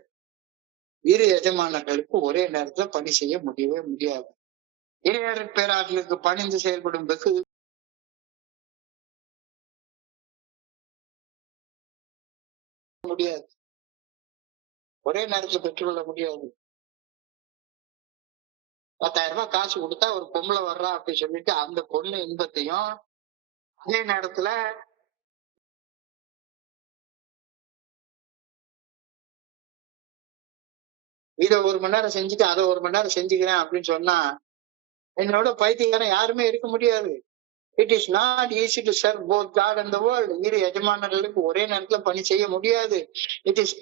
இரு எஜமானர்களுக்கு ஒரே நேரத்துல பணி செய்ய முடியவே முடியாது. இறையர் பேராற்றலுக்கு பணிந்து செயல்படும் வெகு முடியாது. ஒரே நேரத்துல பெற்றுக்கொள்ள முடியாது. 10,000 ரூபாய் காசு கொடுத்தா ஒரு பொம்பளை வர்றா அப்படின்னு சொல்லிட்டு அந்த பொண்ணு இன்பத்தையும் அதே நேரத்துல இதை 1 மணி நேரம் செஞ்சுட்டு அதை 1 மணி நேரம் செஞ்சுக்கிறேன் அப்படின்னு சொன்னா என்னோட பைத்தியக்காரன் யாருமே இருக்க முடியாது. It is not easy to serve both God and the world. இரு எஜமானர்களுக்கு ஒரே நேரத்துல பணி செய்ய முடியாது. இட் இஸ்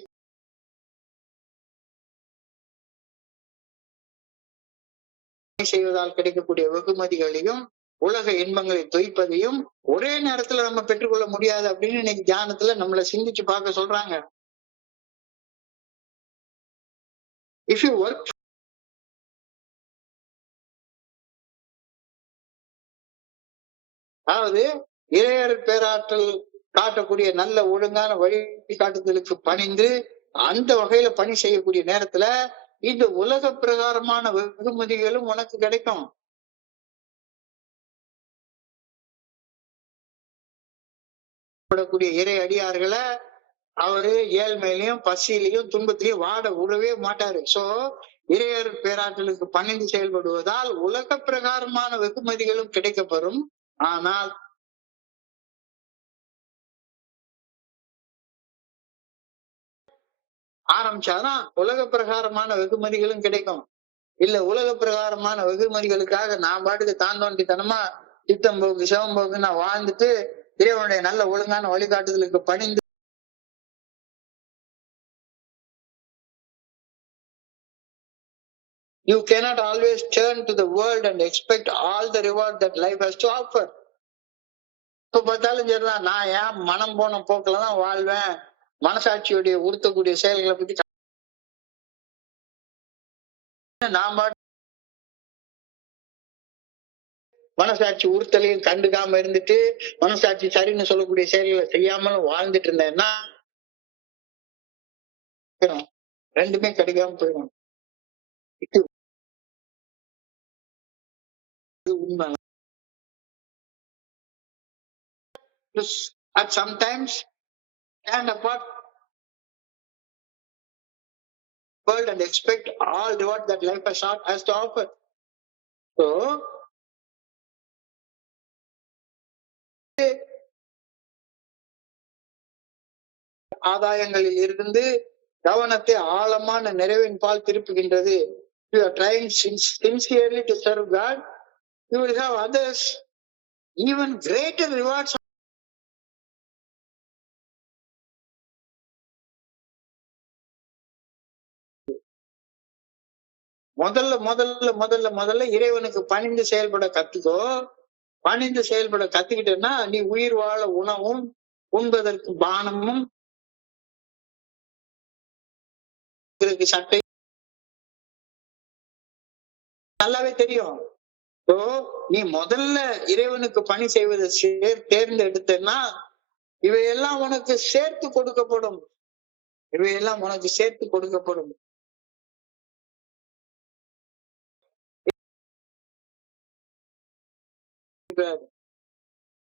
செய்வதால் கிடைக்கக்கூடிய வெகுமதிகளையும் உலக இன்பங்களை தொய்ப்பதையும் ஒரே நேரத்துல நம்ம பெற்றுக்கொள்ள முடியாது அப்படின்னு இன்னைக்கு தியானத்துல நம்மள சிந்திச்சு பார்க்க சொல்றாங்க. If you work அதாவது இறையர் பேராற்றல் காட்டக்கூடிய நல்ல ஒழுங்கான வழிகாட்டுதலுக்கு பணிந்து அந்த வகையில பணி செய்யக்கூடிய நேரத்துல இந்த உலக பிரகாரமான வெகுமதிகளும் உனக்கு கிடைக்கும். கூடிய இறை அடியார்களை அவரு ஏழ்மையிலையும் பசியிலையும் துன்பத்திலையும் வாட விடவே மாட்டாரு. சோ இறையர் பேராற்றலுக்கு பணிந்து செயல்படுவதால் உலக பிரகாரமான வெகுமதிகளும் கிடைக்கப்பெறும். ஆனால் ஆரம்பிச்சாதான் உலக பிரகாரமான வெகுமதிகளும் கிடைக்கும். இல்ல உலக பிரகாரமான வெகுமதிகளுக்காக நான் பாட்டுக்கு தாந்தோண்டித்தனமா சித்தம் போக்கு சிவம் போக்கு நான் வாழ்ந்துட்டு இறைவனுடைய நல்ல ஒழுங்கான வழிகாட்டுதலுக்கு பணிந்து you cannot always turn to the world and expect all the reward that life has to offer. இப்ப பார்த்தாலும் சரிதான், நான் ஏன் மனம் போன போக்குலதான் வாழ்வேன், மனசாட்சியுடைய உறுத்தக்கூடிய செயல்களை பத்தி நான் மனசாட்சி உறுத்தலையும் கண்டுக்காம இருந்துட்டு மனசாட்சி சரின்னு சொல்லக்கூடிய செயல்களை செய்யாமலும் வாழ்ந்துட்டு இருந்தேன்னா ரெண்டுமே கிடைக்காம போயிடும். உண்மை. At sometimes stand apart world and expect all reward that life has to offer. So ஆதாயங்களில் இருந்து கவனத்தை ஆழமான நிறைவின் பால் திருப்புகின்றது. You are trying sincerely to serve God, you will have others even greater rewards. முதல்ல இறைவனுக்கு பணிந்து செயல்பட கத்துக்கோ. பணிந்து செயல்பட கத்துக்கிட்டேன்னா நீ உயிர் வாழ உணவும் உண்பதற்கு பானமும் சட்டை நல்லாவே தெரியும். நீ முதல்ல இறைவனுக்கு பணி செய்வதை தேர்ந்தெடுத்தேன்னா இவையெல்லாம் உனக்கு சேர்த்து கொடுக்கப்படும். இவையெல்லாம் உனக்கு சேர்த்து கொடுக்கப்படும்.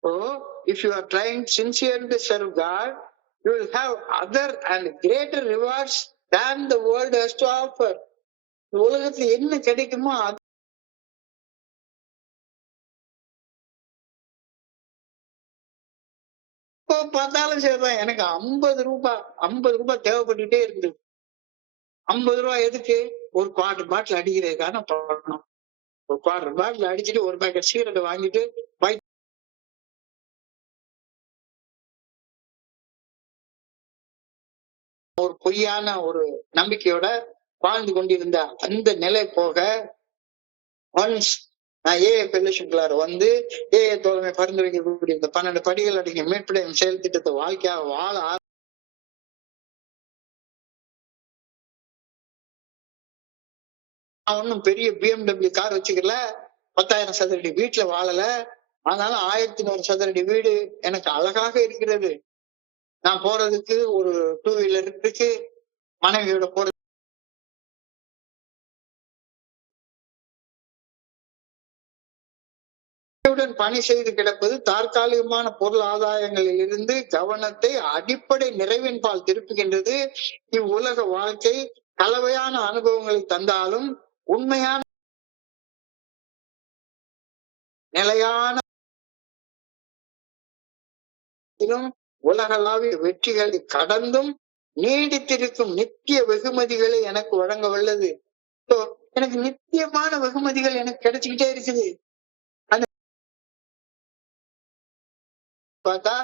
So, if you are trying sincerely to serve God, you will have other and greater rewards than the world has to offer. உலகத்துல என்ன கிடைக்குமோ பார்த்தாலும் சரிதான். எனக்கு 50 ரூபாய் தேவைப்பட்டுட்டே இருக்குது. 50 ரூபாய் எதுக்கு? ஒரு குவார்டர் பாட்டில் அடிக்கிறதுக்கான பணம். ஒரு குவார்டர் பாட்டில் அடிச்சுட்டு ஒரு பேக்கெட் சிகரெட் வாங்கிட்டு ஒரு பொய்யான ஒரு நம்பிக்கையோட வாழ்ந்து கொண்டிருந்த அந்த நிலை போக ஒன்ஸ் நான் ஏஏ ஃபெல்லோஷிப்ல வந்து ஏஏ தோழமை பரிந்துரைக்கக்கூடிய இந்த 12 படிகள் அடங்கிய மேற்படையும் செயல் திட்டத்தை வாழ்க்கையாக வாழ ஒன்னும் பெரிய BMW கார் வச்சுக்கல, 10,000 சதுரடி வீட்டுல வாழல. ஆனாலும் 1100 சதுரடி வீடு எனக்கு அழகாக இருக்கிறது. நான் போறதுக்கு ஒரு 2 வீலர் இருக்கு, மனைவியோட போறது பணி செய்து கிடப்பது தற்காலிகமான பொருள் ஆதாயங்களில் இருந்து கவனத்தை அடிப்படை நிறைவின் பால் திருப்புகின்றது. இவ்வுலக வாழ்க்கை கலவையான அனுபவங்களை தந்தாலும் உண்மையான நிலையான உலகளாவிய வெற்றிகளை கடந்தும் நீடித்திருக்கும் நித்திய வெகுமதிகளை எனக்கு வழங்க வல்லது. எனக்கு நித்தியமான வெகுமதிகள் எனக்கு கிடைச்சுக்கிட்டே இருக்குது. பார்த்தா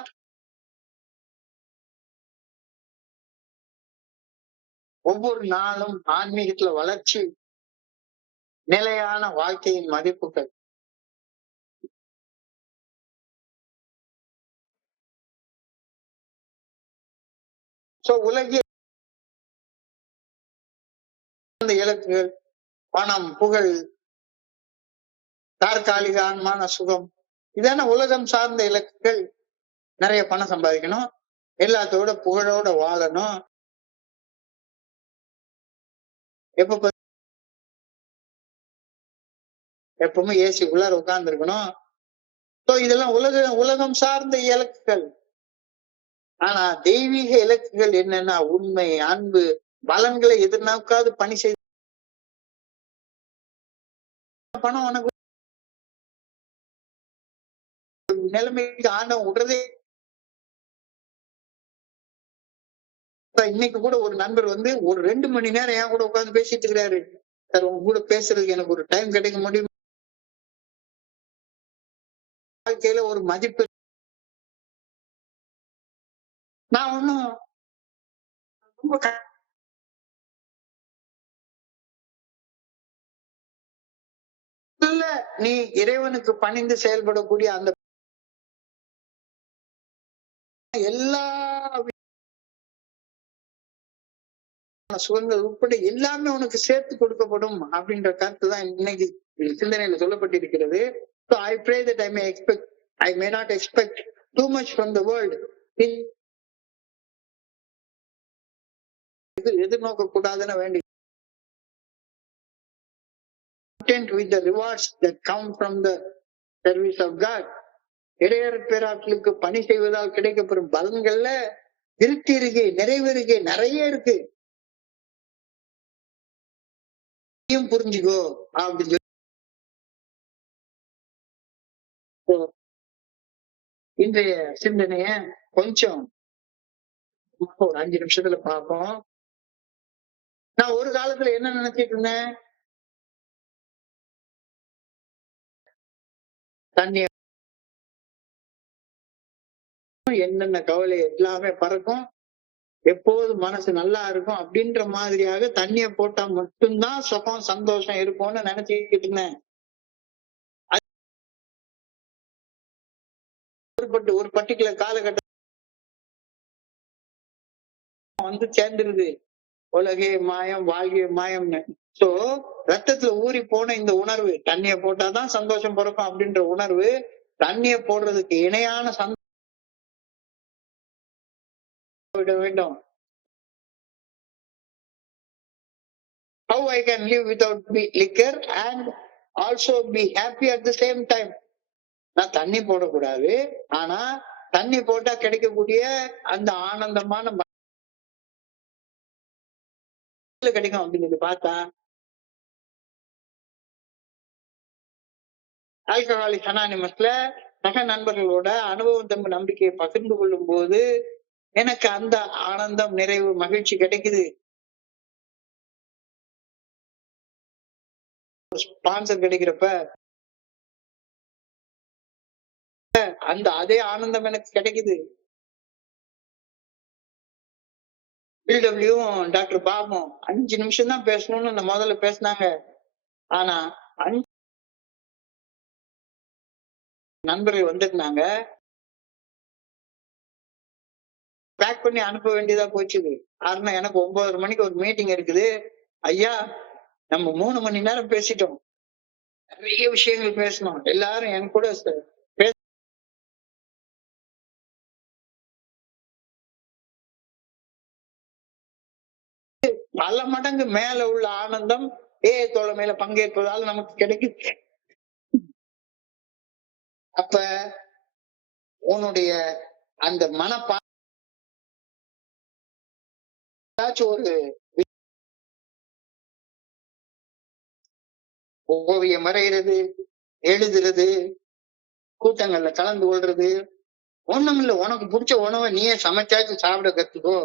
ஒவ்வொரு நாளும் ஆன்மீகத்துல வளர்ச்சி, நிலையான வாழ்க்கையின் மதிப்புகள். உலகிய இலக்குகள் பணம், புகழ், தற்காலிகமான சுகம், இதான உலகம் சார்ந்த இலக்குகள். நிறைய பணம் சம்பாதிக்கணும், எல்லாத்தோட புகழோட வாழணும், எப்ப எப்பவுமே ஏசிக்குள்ளார உட்கார்ந்து இருக்கணும். இதெல்லாம் உலகம் சார்ந்த இலக்குகள். ஆனா தெய்வீக இலக்குகள் என்னன்னா உண்மை, அன்பு, பலன்களை எதிர்நோக்காது பணி செய்து பணம் உனக்கு நிலைமைக்கு ஆண்டவன் விடுறதே. இன்னைக்கு கூட ஒரு நண்பர் வந்து ஒரு 2 மணி நேரம் என் கூட உட்கார்ந்து பேசிட்டு இருக்கிறாரு. சார் உங்க கூட பேசுறதுக்கு எனக்கு ஒரு டைம் கிடைக்க முடியும். வாழ்க்கையில ஒரு மதிப்பு. நான் ஒண்ணும் ரொம்ப இல்ல, நீ இறைவனுக்கு பணிந்து செயல்படக்கூடிய அந்த எல்லா சுகங்கள் உட்பட எல்லாமே உனக்கு சேர்த்து கொடுக்கப்படும் அப்படின்ற கருத்து தான் இன்னைக்கு சிந்தனையில சொல்லப்பட்டிருக்கிறது. So I pray that I may not expect too much from the world. எதிர்நோக்க கூடாதுன்னு வேண்டி content with the rewards that come from the service of God. இறையர் பேராட்களுக்கு பணி செய்வதால் கிடைக்கப்பெறும் பலன்கள்ல திருப்தி இருக்கு, நிறைவு இருக்கு, நிறைய இருக்கு. புரிஞ்சுக்கோ அப்படின்னு இன்றைய சிந்தனைய கொஞ்சம் ஒரு 5 நிமிஷத்துல பார்ப்போம். நான் ஒரு காலத்துல என்ன நினைச்சிட்டு இருந்தேன், தண்ணி என்னென்ன கவலை எல்லாமே பறக்கும், எப்போதும் மனசு நல்லா இருக்கும் அப்படின்ற மாதிரியாக தண்ணிய போட்டா மட்டும்தான் சுகம் சந்தோஷம் இருக்கும்னு நினைச்சுக்கிட்டு இருந்தேன். ஒரு பர்டிகுலர் காலகட்டம் வந்து சேர்ந்துருது, உலகே மாயம் வாழ்கை மாயம்னு. சோ ரத்தத்துல ஊறி போன இந்த உணர்வு, தண்ணிய போட்டாதான் சந்தோஷம் பிறக்கும் அப்படின்ற உணர்வு தண்ணிய போடுறதுக்கு இணையான விட வேண்டும். How I can live without liquor and also be happy at the same time. நான் தண்ணி போடக்கூடாது, ஆனா தண்ணி போட்டா கிடைக்கக்கூடிய அந்த ஆனந்தமான கிடைக்கும் அப்படின்னு பார்த்தா ஆல்கஹாலிக் அனானிமஸ்ல சக நண்பர்களோட அனுபவம் நம்பிக்கையை பகிர்ந்து கொள்ளும் போது எனக்கு அந்த ஆனந்தம், நிறைவு, மகிழ்ச்சி கிடைக்குது. ஸ்பான்சர் கிடைக்கிறப்ப அந்த அதே ஆனந்தம் எனக்கு கிடைக்குது. டாக்டர் பாபும் 5 நிமிஷம் தான் பேசணும்னு முதல்ல பேசினாங்க. ஆனா நண்பர்கள் வந்திருந்தாங்க, பேக் பண்ணி அனுப்ப வேண்டியதா போச்சுது. காரணம் எனக்கு 9:30 மணிக்கு ஒரு மீட்டிங் இருக்குது. ஐயா நம்ம 3 மணி நேரம் பேசிட்டோம், நிறைய விஷயங்கள் பேசணும், எல்லாரும் என் கூட பல மடங்கு மேல உள்ள ஆனந்தம் தோழமையில பங்கேற்பதால் நமக்கு கிடைக்குது. அப்ப உன்னுடைய அந்த மனப்பா ஒரு ஓவியம் வரைகிறது, எழுதுறது, கூட்டங்கள்ல கலந்து கொள்றது, ஒண்ணும் இல்ல. உனக்கு பிடிச்ச உணவை நீயே சமைச்சாச்சு சாப்பிட கத்துக்கோ.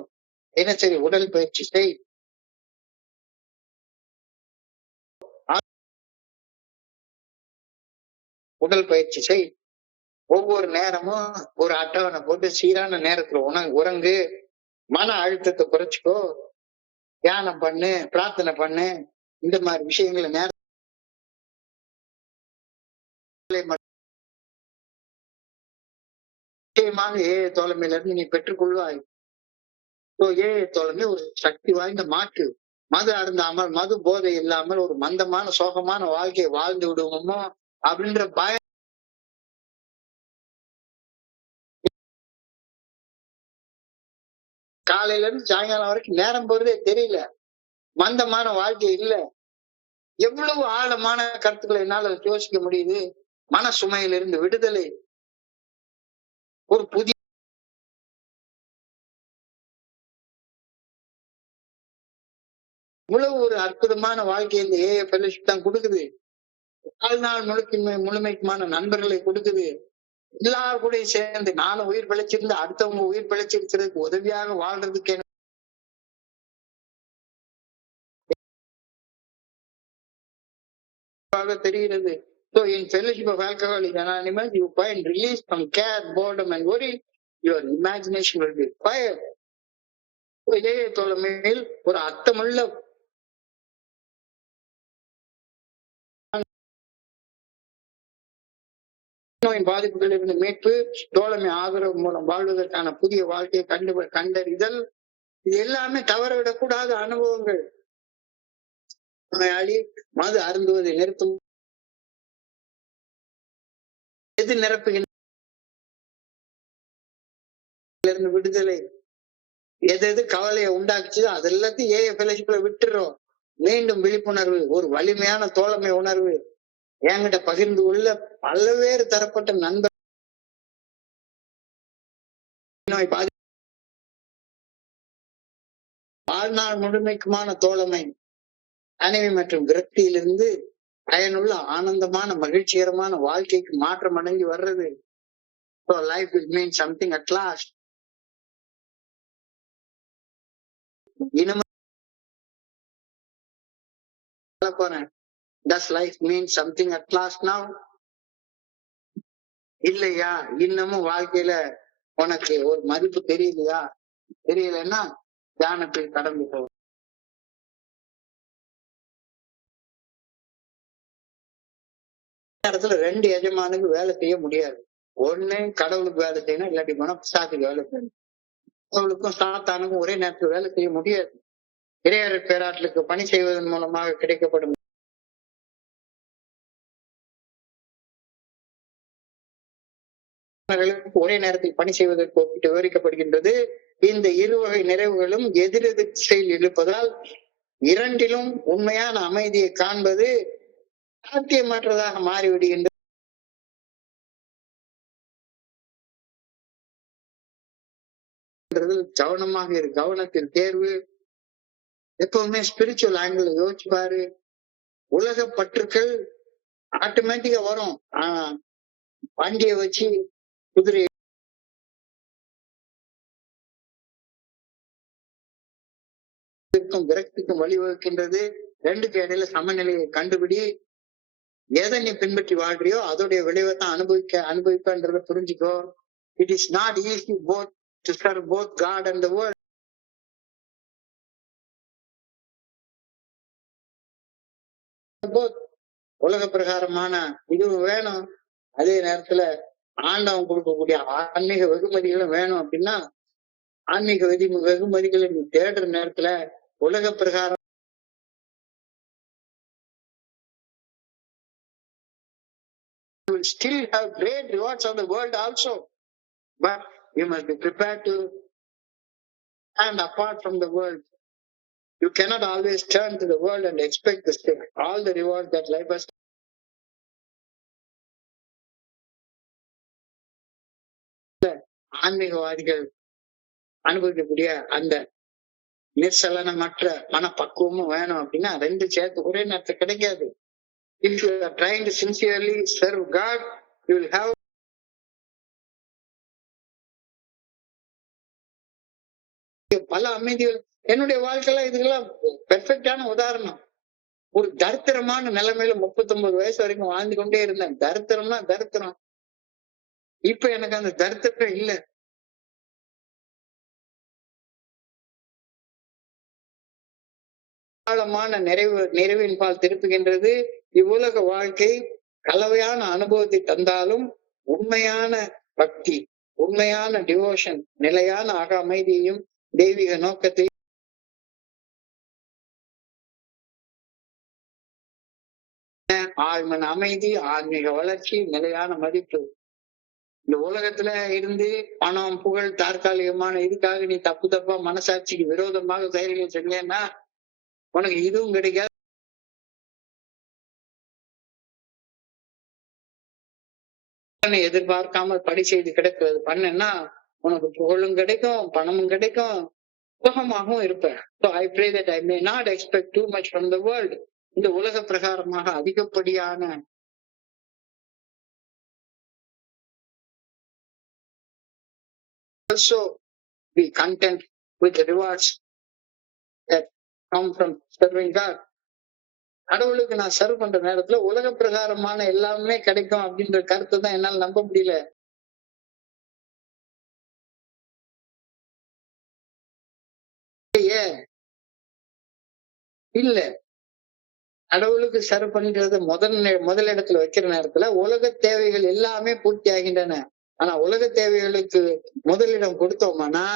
தினசரி உடல் பயிற்சி செய். உடல் பயிற்சி செய். ஒவ்வொரு நேரமும் ஒரு அட்டவணை போட்டு சீரான நேரத்துல உறங்கு. மன அழுத்தத்தை குறைச்சிக்கோ. தியானம் பண்ணு, பிரார்த்தனை பண்ணு. இந்த மாதிரி விஷயங்களை நேரம் நிச்சயமாக தோழமையில இருந்து நீ பெற்றுக்கொள்வாய். தோழமை ஒரு சக்தி வாய்ந்த மாற்று. மது அருந்தாமல், மது போதை இல்லாமல் ஒரு மந்தமான சோகமான வாழ்க்கையை வாழ்ந்து விடுவோமோ அப்படின்ற பயம் காலையில இருந்து சாயங்காலம் வரைக்கும் நேரம் போறதே தெரியல. மந்தமான வாழ்க்கை இல்ல. எவ்வளவு ஆழமான கருத்துக்களை என்னால யோசிக்க முடியுது. மன சுமையிலிருந்து விடுதலை, ஒரு புதிய இவ்வளவு ஒரு அற்புதமான வாழ்க்கையை இந்த ஏஏ ஃபெலோஷிப் தான் கொடுக்குது. வாழ்நாள் முழுமைக்குமான நண்பர்களை கொடுக்குது. எல்லாரும் கூட சேர்ந்து நானும் உயிர் பிழைச்சிருந்து அடுத்தவங்க உயிர் பிழைச்சிருக்கிறதுக்கு உதவியாக வாழ்றதுக்கு எனக்கு தெரிகிறது. So in Fellowship of Alcoholics Anonymous, you find release from care, boredom and worry. Your imagination will be fired. இதய தோழமையில் ஒரு அர்த்தமுள்ள நோயின் பாதிப்புகளில் இருந்து மீட்பு, தோழமை ஆதரவு மூலம் வாழ்வதற்கான புதிய வாழ்க்கையை கண்டறிதல், இது எல்லாமே தவறவிடக்கூடாத அனுபவங்கள். நோயாளி மது அருந்துவதை நிறுத்தும், எது நிரப்புகின்ற விடுதலை, எது கவலையை உண்டாக்குச்சோ அது எல்லாத்தையும் ஏஏ ஃபெலோஷிப்ல விட்டுறோம். மீண்டும் விழிப்புணர்வு, ஒரு வலிமையான தோழமை உணர்வு, என்கிட்ட பகிர்ந்து கொள்ள பல்வேறு தரப்பட்ட நண்பர் நோய் பாதி வாழ்நாள் முழுமைக்குமான தோழமை, தனிமை மற்றும் விரக்தியிலிருந்து பயனுள்ள ஆனந்தமான மகிழ்ச்சிகரமான வாழ்க்கைக்கு மாற்றம் அடைஞ்சு வர்றது. So life will mean something at last. போறேன். Does life mean something at last now? இல்லையா? இன்னமும் வாழ்க்கையில உனக்கு ஒரு மதிப்பு தெரியலையா? தெரியலன்னா தியானத்தில் கடந்து போ. இடத்துல ரெண்டு எஜமானுக்கு வேலை செய்ய முடியாது. ஒண்ணு கடவுளுக்கு வேலை செய்யணும், இல்லாட்டி போனா பிசாசுக்கு வேலை செய்யணும். கடவுளுக்கும் சாத்தானுக்கும் ஒரே நேரத்தில் வேலை செய்ய முடியாது. இறையர் பேராற்றலுக்கு பணி செய்வதன் மூலமாக கிடைக்கப்படும் ஒரே நேரத்தில் பணி செய்வதற்கு ஒப்பிட்டு விவரிக்கப்படுகின்றது. இந்த இருவகை நிறைவுகளும் எதிரெதிர் திசையில் இருப்பதால் இரண்டிலும் உண்மையான அமைதியை காண்பது சாத்தியமற்றதாக மாறிவிடுகின்றது. கவனமாக இரு, கவனத்தில் தேர்வு. எப்பவுமே ஸ்பிரிச்சுவல் ஆங்கிள் யோசிச்சு பாரு. உலக பற்றுக்கள் ஆட்டோமேட்டிக்கா வரும். வண்டியை வச்சு குதிரை விரக்திக்கும் வழிவகுக்கின்றது. ரெண்டுக்கு இடையில சமநிலையை கண்டுபிடி. எதை நீ பின்பற்றி வாழ்றியோ அதோடைய விளைவை தான் அனுபவிப்பன்றத புரிஞ்சுக்கோ. It is not easy both to serve both God and the world. உலக பிரகாரமான இதுவும் வேணும், அதே நேரத்துல ஆண்டவன் கொடுக்கக்கூடிய ஆன்மீக வெகுமதிகளும் வேணும். அப்படின்னா ஆன்மீக வெகுமதிகளை நீ தேடுற நேரத்துல உலக பிரகாரம் will still have great rewards of the world also, but you must be prepared to stand apart from the world. You cannot always turn to the world and expect all the rewards that life has. ஆன்மீகவாதிகள் அனுபவிக்கக்கூடிய அந்த நிர்சலனமற்ற மனப்பக்குவமும் வேணும். அப்படின்னா ரெண்டு சேர்த்து ஒரே நேரத்தில் கிடைக்காது. If you are trying to sincerely serve God, you will have பல அமைதிகள். என்னுடைய வாழ்க்கையில இதுக்கெல்லாம் பெர்ஃபெக்டான உதாரணம். ஒரு தரித்திரமான நிலைமையில 39 வயசு வரைக்கும் வாழ்ந்து கொண்டே இருந்தேன். தரித்திரம்னா தரித்திரம். இப்ப எனக்கு அந்த தரித்திரம் இல்லை. ஆழமான நிறைவின் பால் திருப்புகின்றது. இவ்வுலக வாழ்க்கை கலவையான அனுபவத்தை தந்தாலும் உண்மையான பக்தி, உண்மையான டிவோஷன், நிலையான அக அமைதியையும் தெய்வீக நோக்கத்தையும் ஆழ்மன அமைதி, ஆன்மீக வளர்ச்சி, நிலையான மதிப்பு. இந்த உலகத்துல இருந்து பணம், புகழ், தற்காலிகமான இதுக்காக நீ தப்பா மனசாட்சிக்கு விரோதமாக செயல்கள் செஞ்சேன்னா உனக்கு இதுவும் கிடைக்காது. எதிர்பார்க்காமல் படி செய்து கிடக்கிறது பண்ணேன்னா உனக்கு புகழும் கிடைக்கும், பணமும் கிடைக்கும், சுகமாகவும் இருப்ப. So I pray that I may not expect too much from the world. இந்த உலக பிரகாரமாக அதிகப்படியான also be content with the rewards that come from serving God. கடவுளுக்கு நான் சர்வ் பண்ற நேரத்துல உலக பிரகாரமான எல்லாமே கிடைக்கும் அப்படின்ற கருத்தை தான் என்னால நம்ப முடியல. இல்ல கடவுளுக்கு சர்வ் பண்றத முதல் இடத்துல வைக்கிற நேரத்துல உலக தேவைகள் எல்லாமே பூர்த்தி ஆகின்றன. ஆனா உலக தேவைகளுக்கு முதலிடம் கொடுத்தோம்னா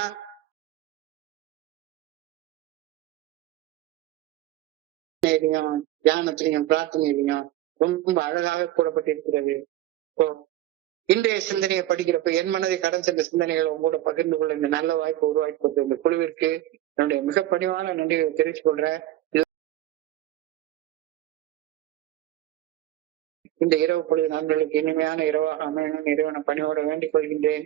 தியானத்திலையும் பிரார்த்தனையிலையும் ரொம்ப அழகாக கூடப்பட்டிருக்கிறது. இன்றைய சிந்தனையை படிக்கிறப்ப என் மனதை கடன் சென்ற சிந்தனைகளை உங்களோட பகிர்ந்து கொள்ள இந்த நல்ல வாய்ப்பு உருவாக்கி கொடுத்த இந்த குழுவிற்கு என்னுடைய மிக பணிவான நன்றிகளை தெரிவித்துக் கொள்றேன். இந்த இரவு பொழுது நண்பர்களுக்கு இனிமையான இரவாக அமையணும் இறைவனை பணியோட வேண்டிக் கொள்கின்றேன்.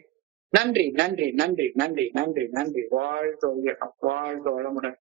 நன்றி நன்றி நன்றி நன்றி நன்றி நன்றி. வாழ்க வளமுடன்.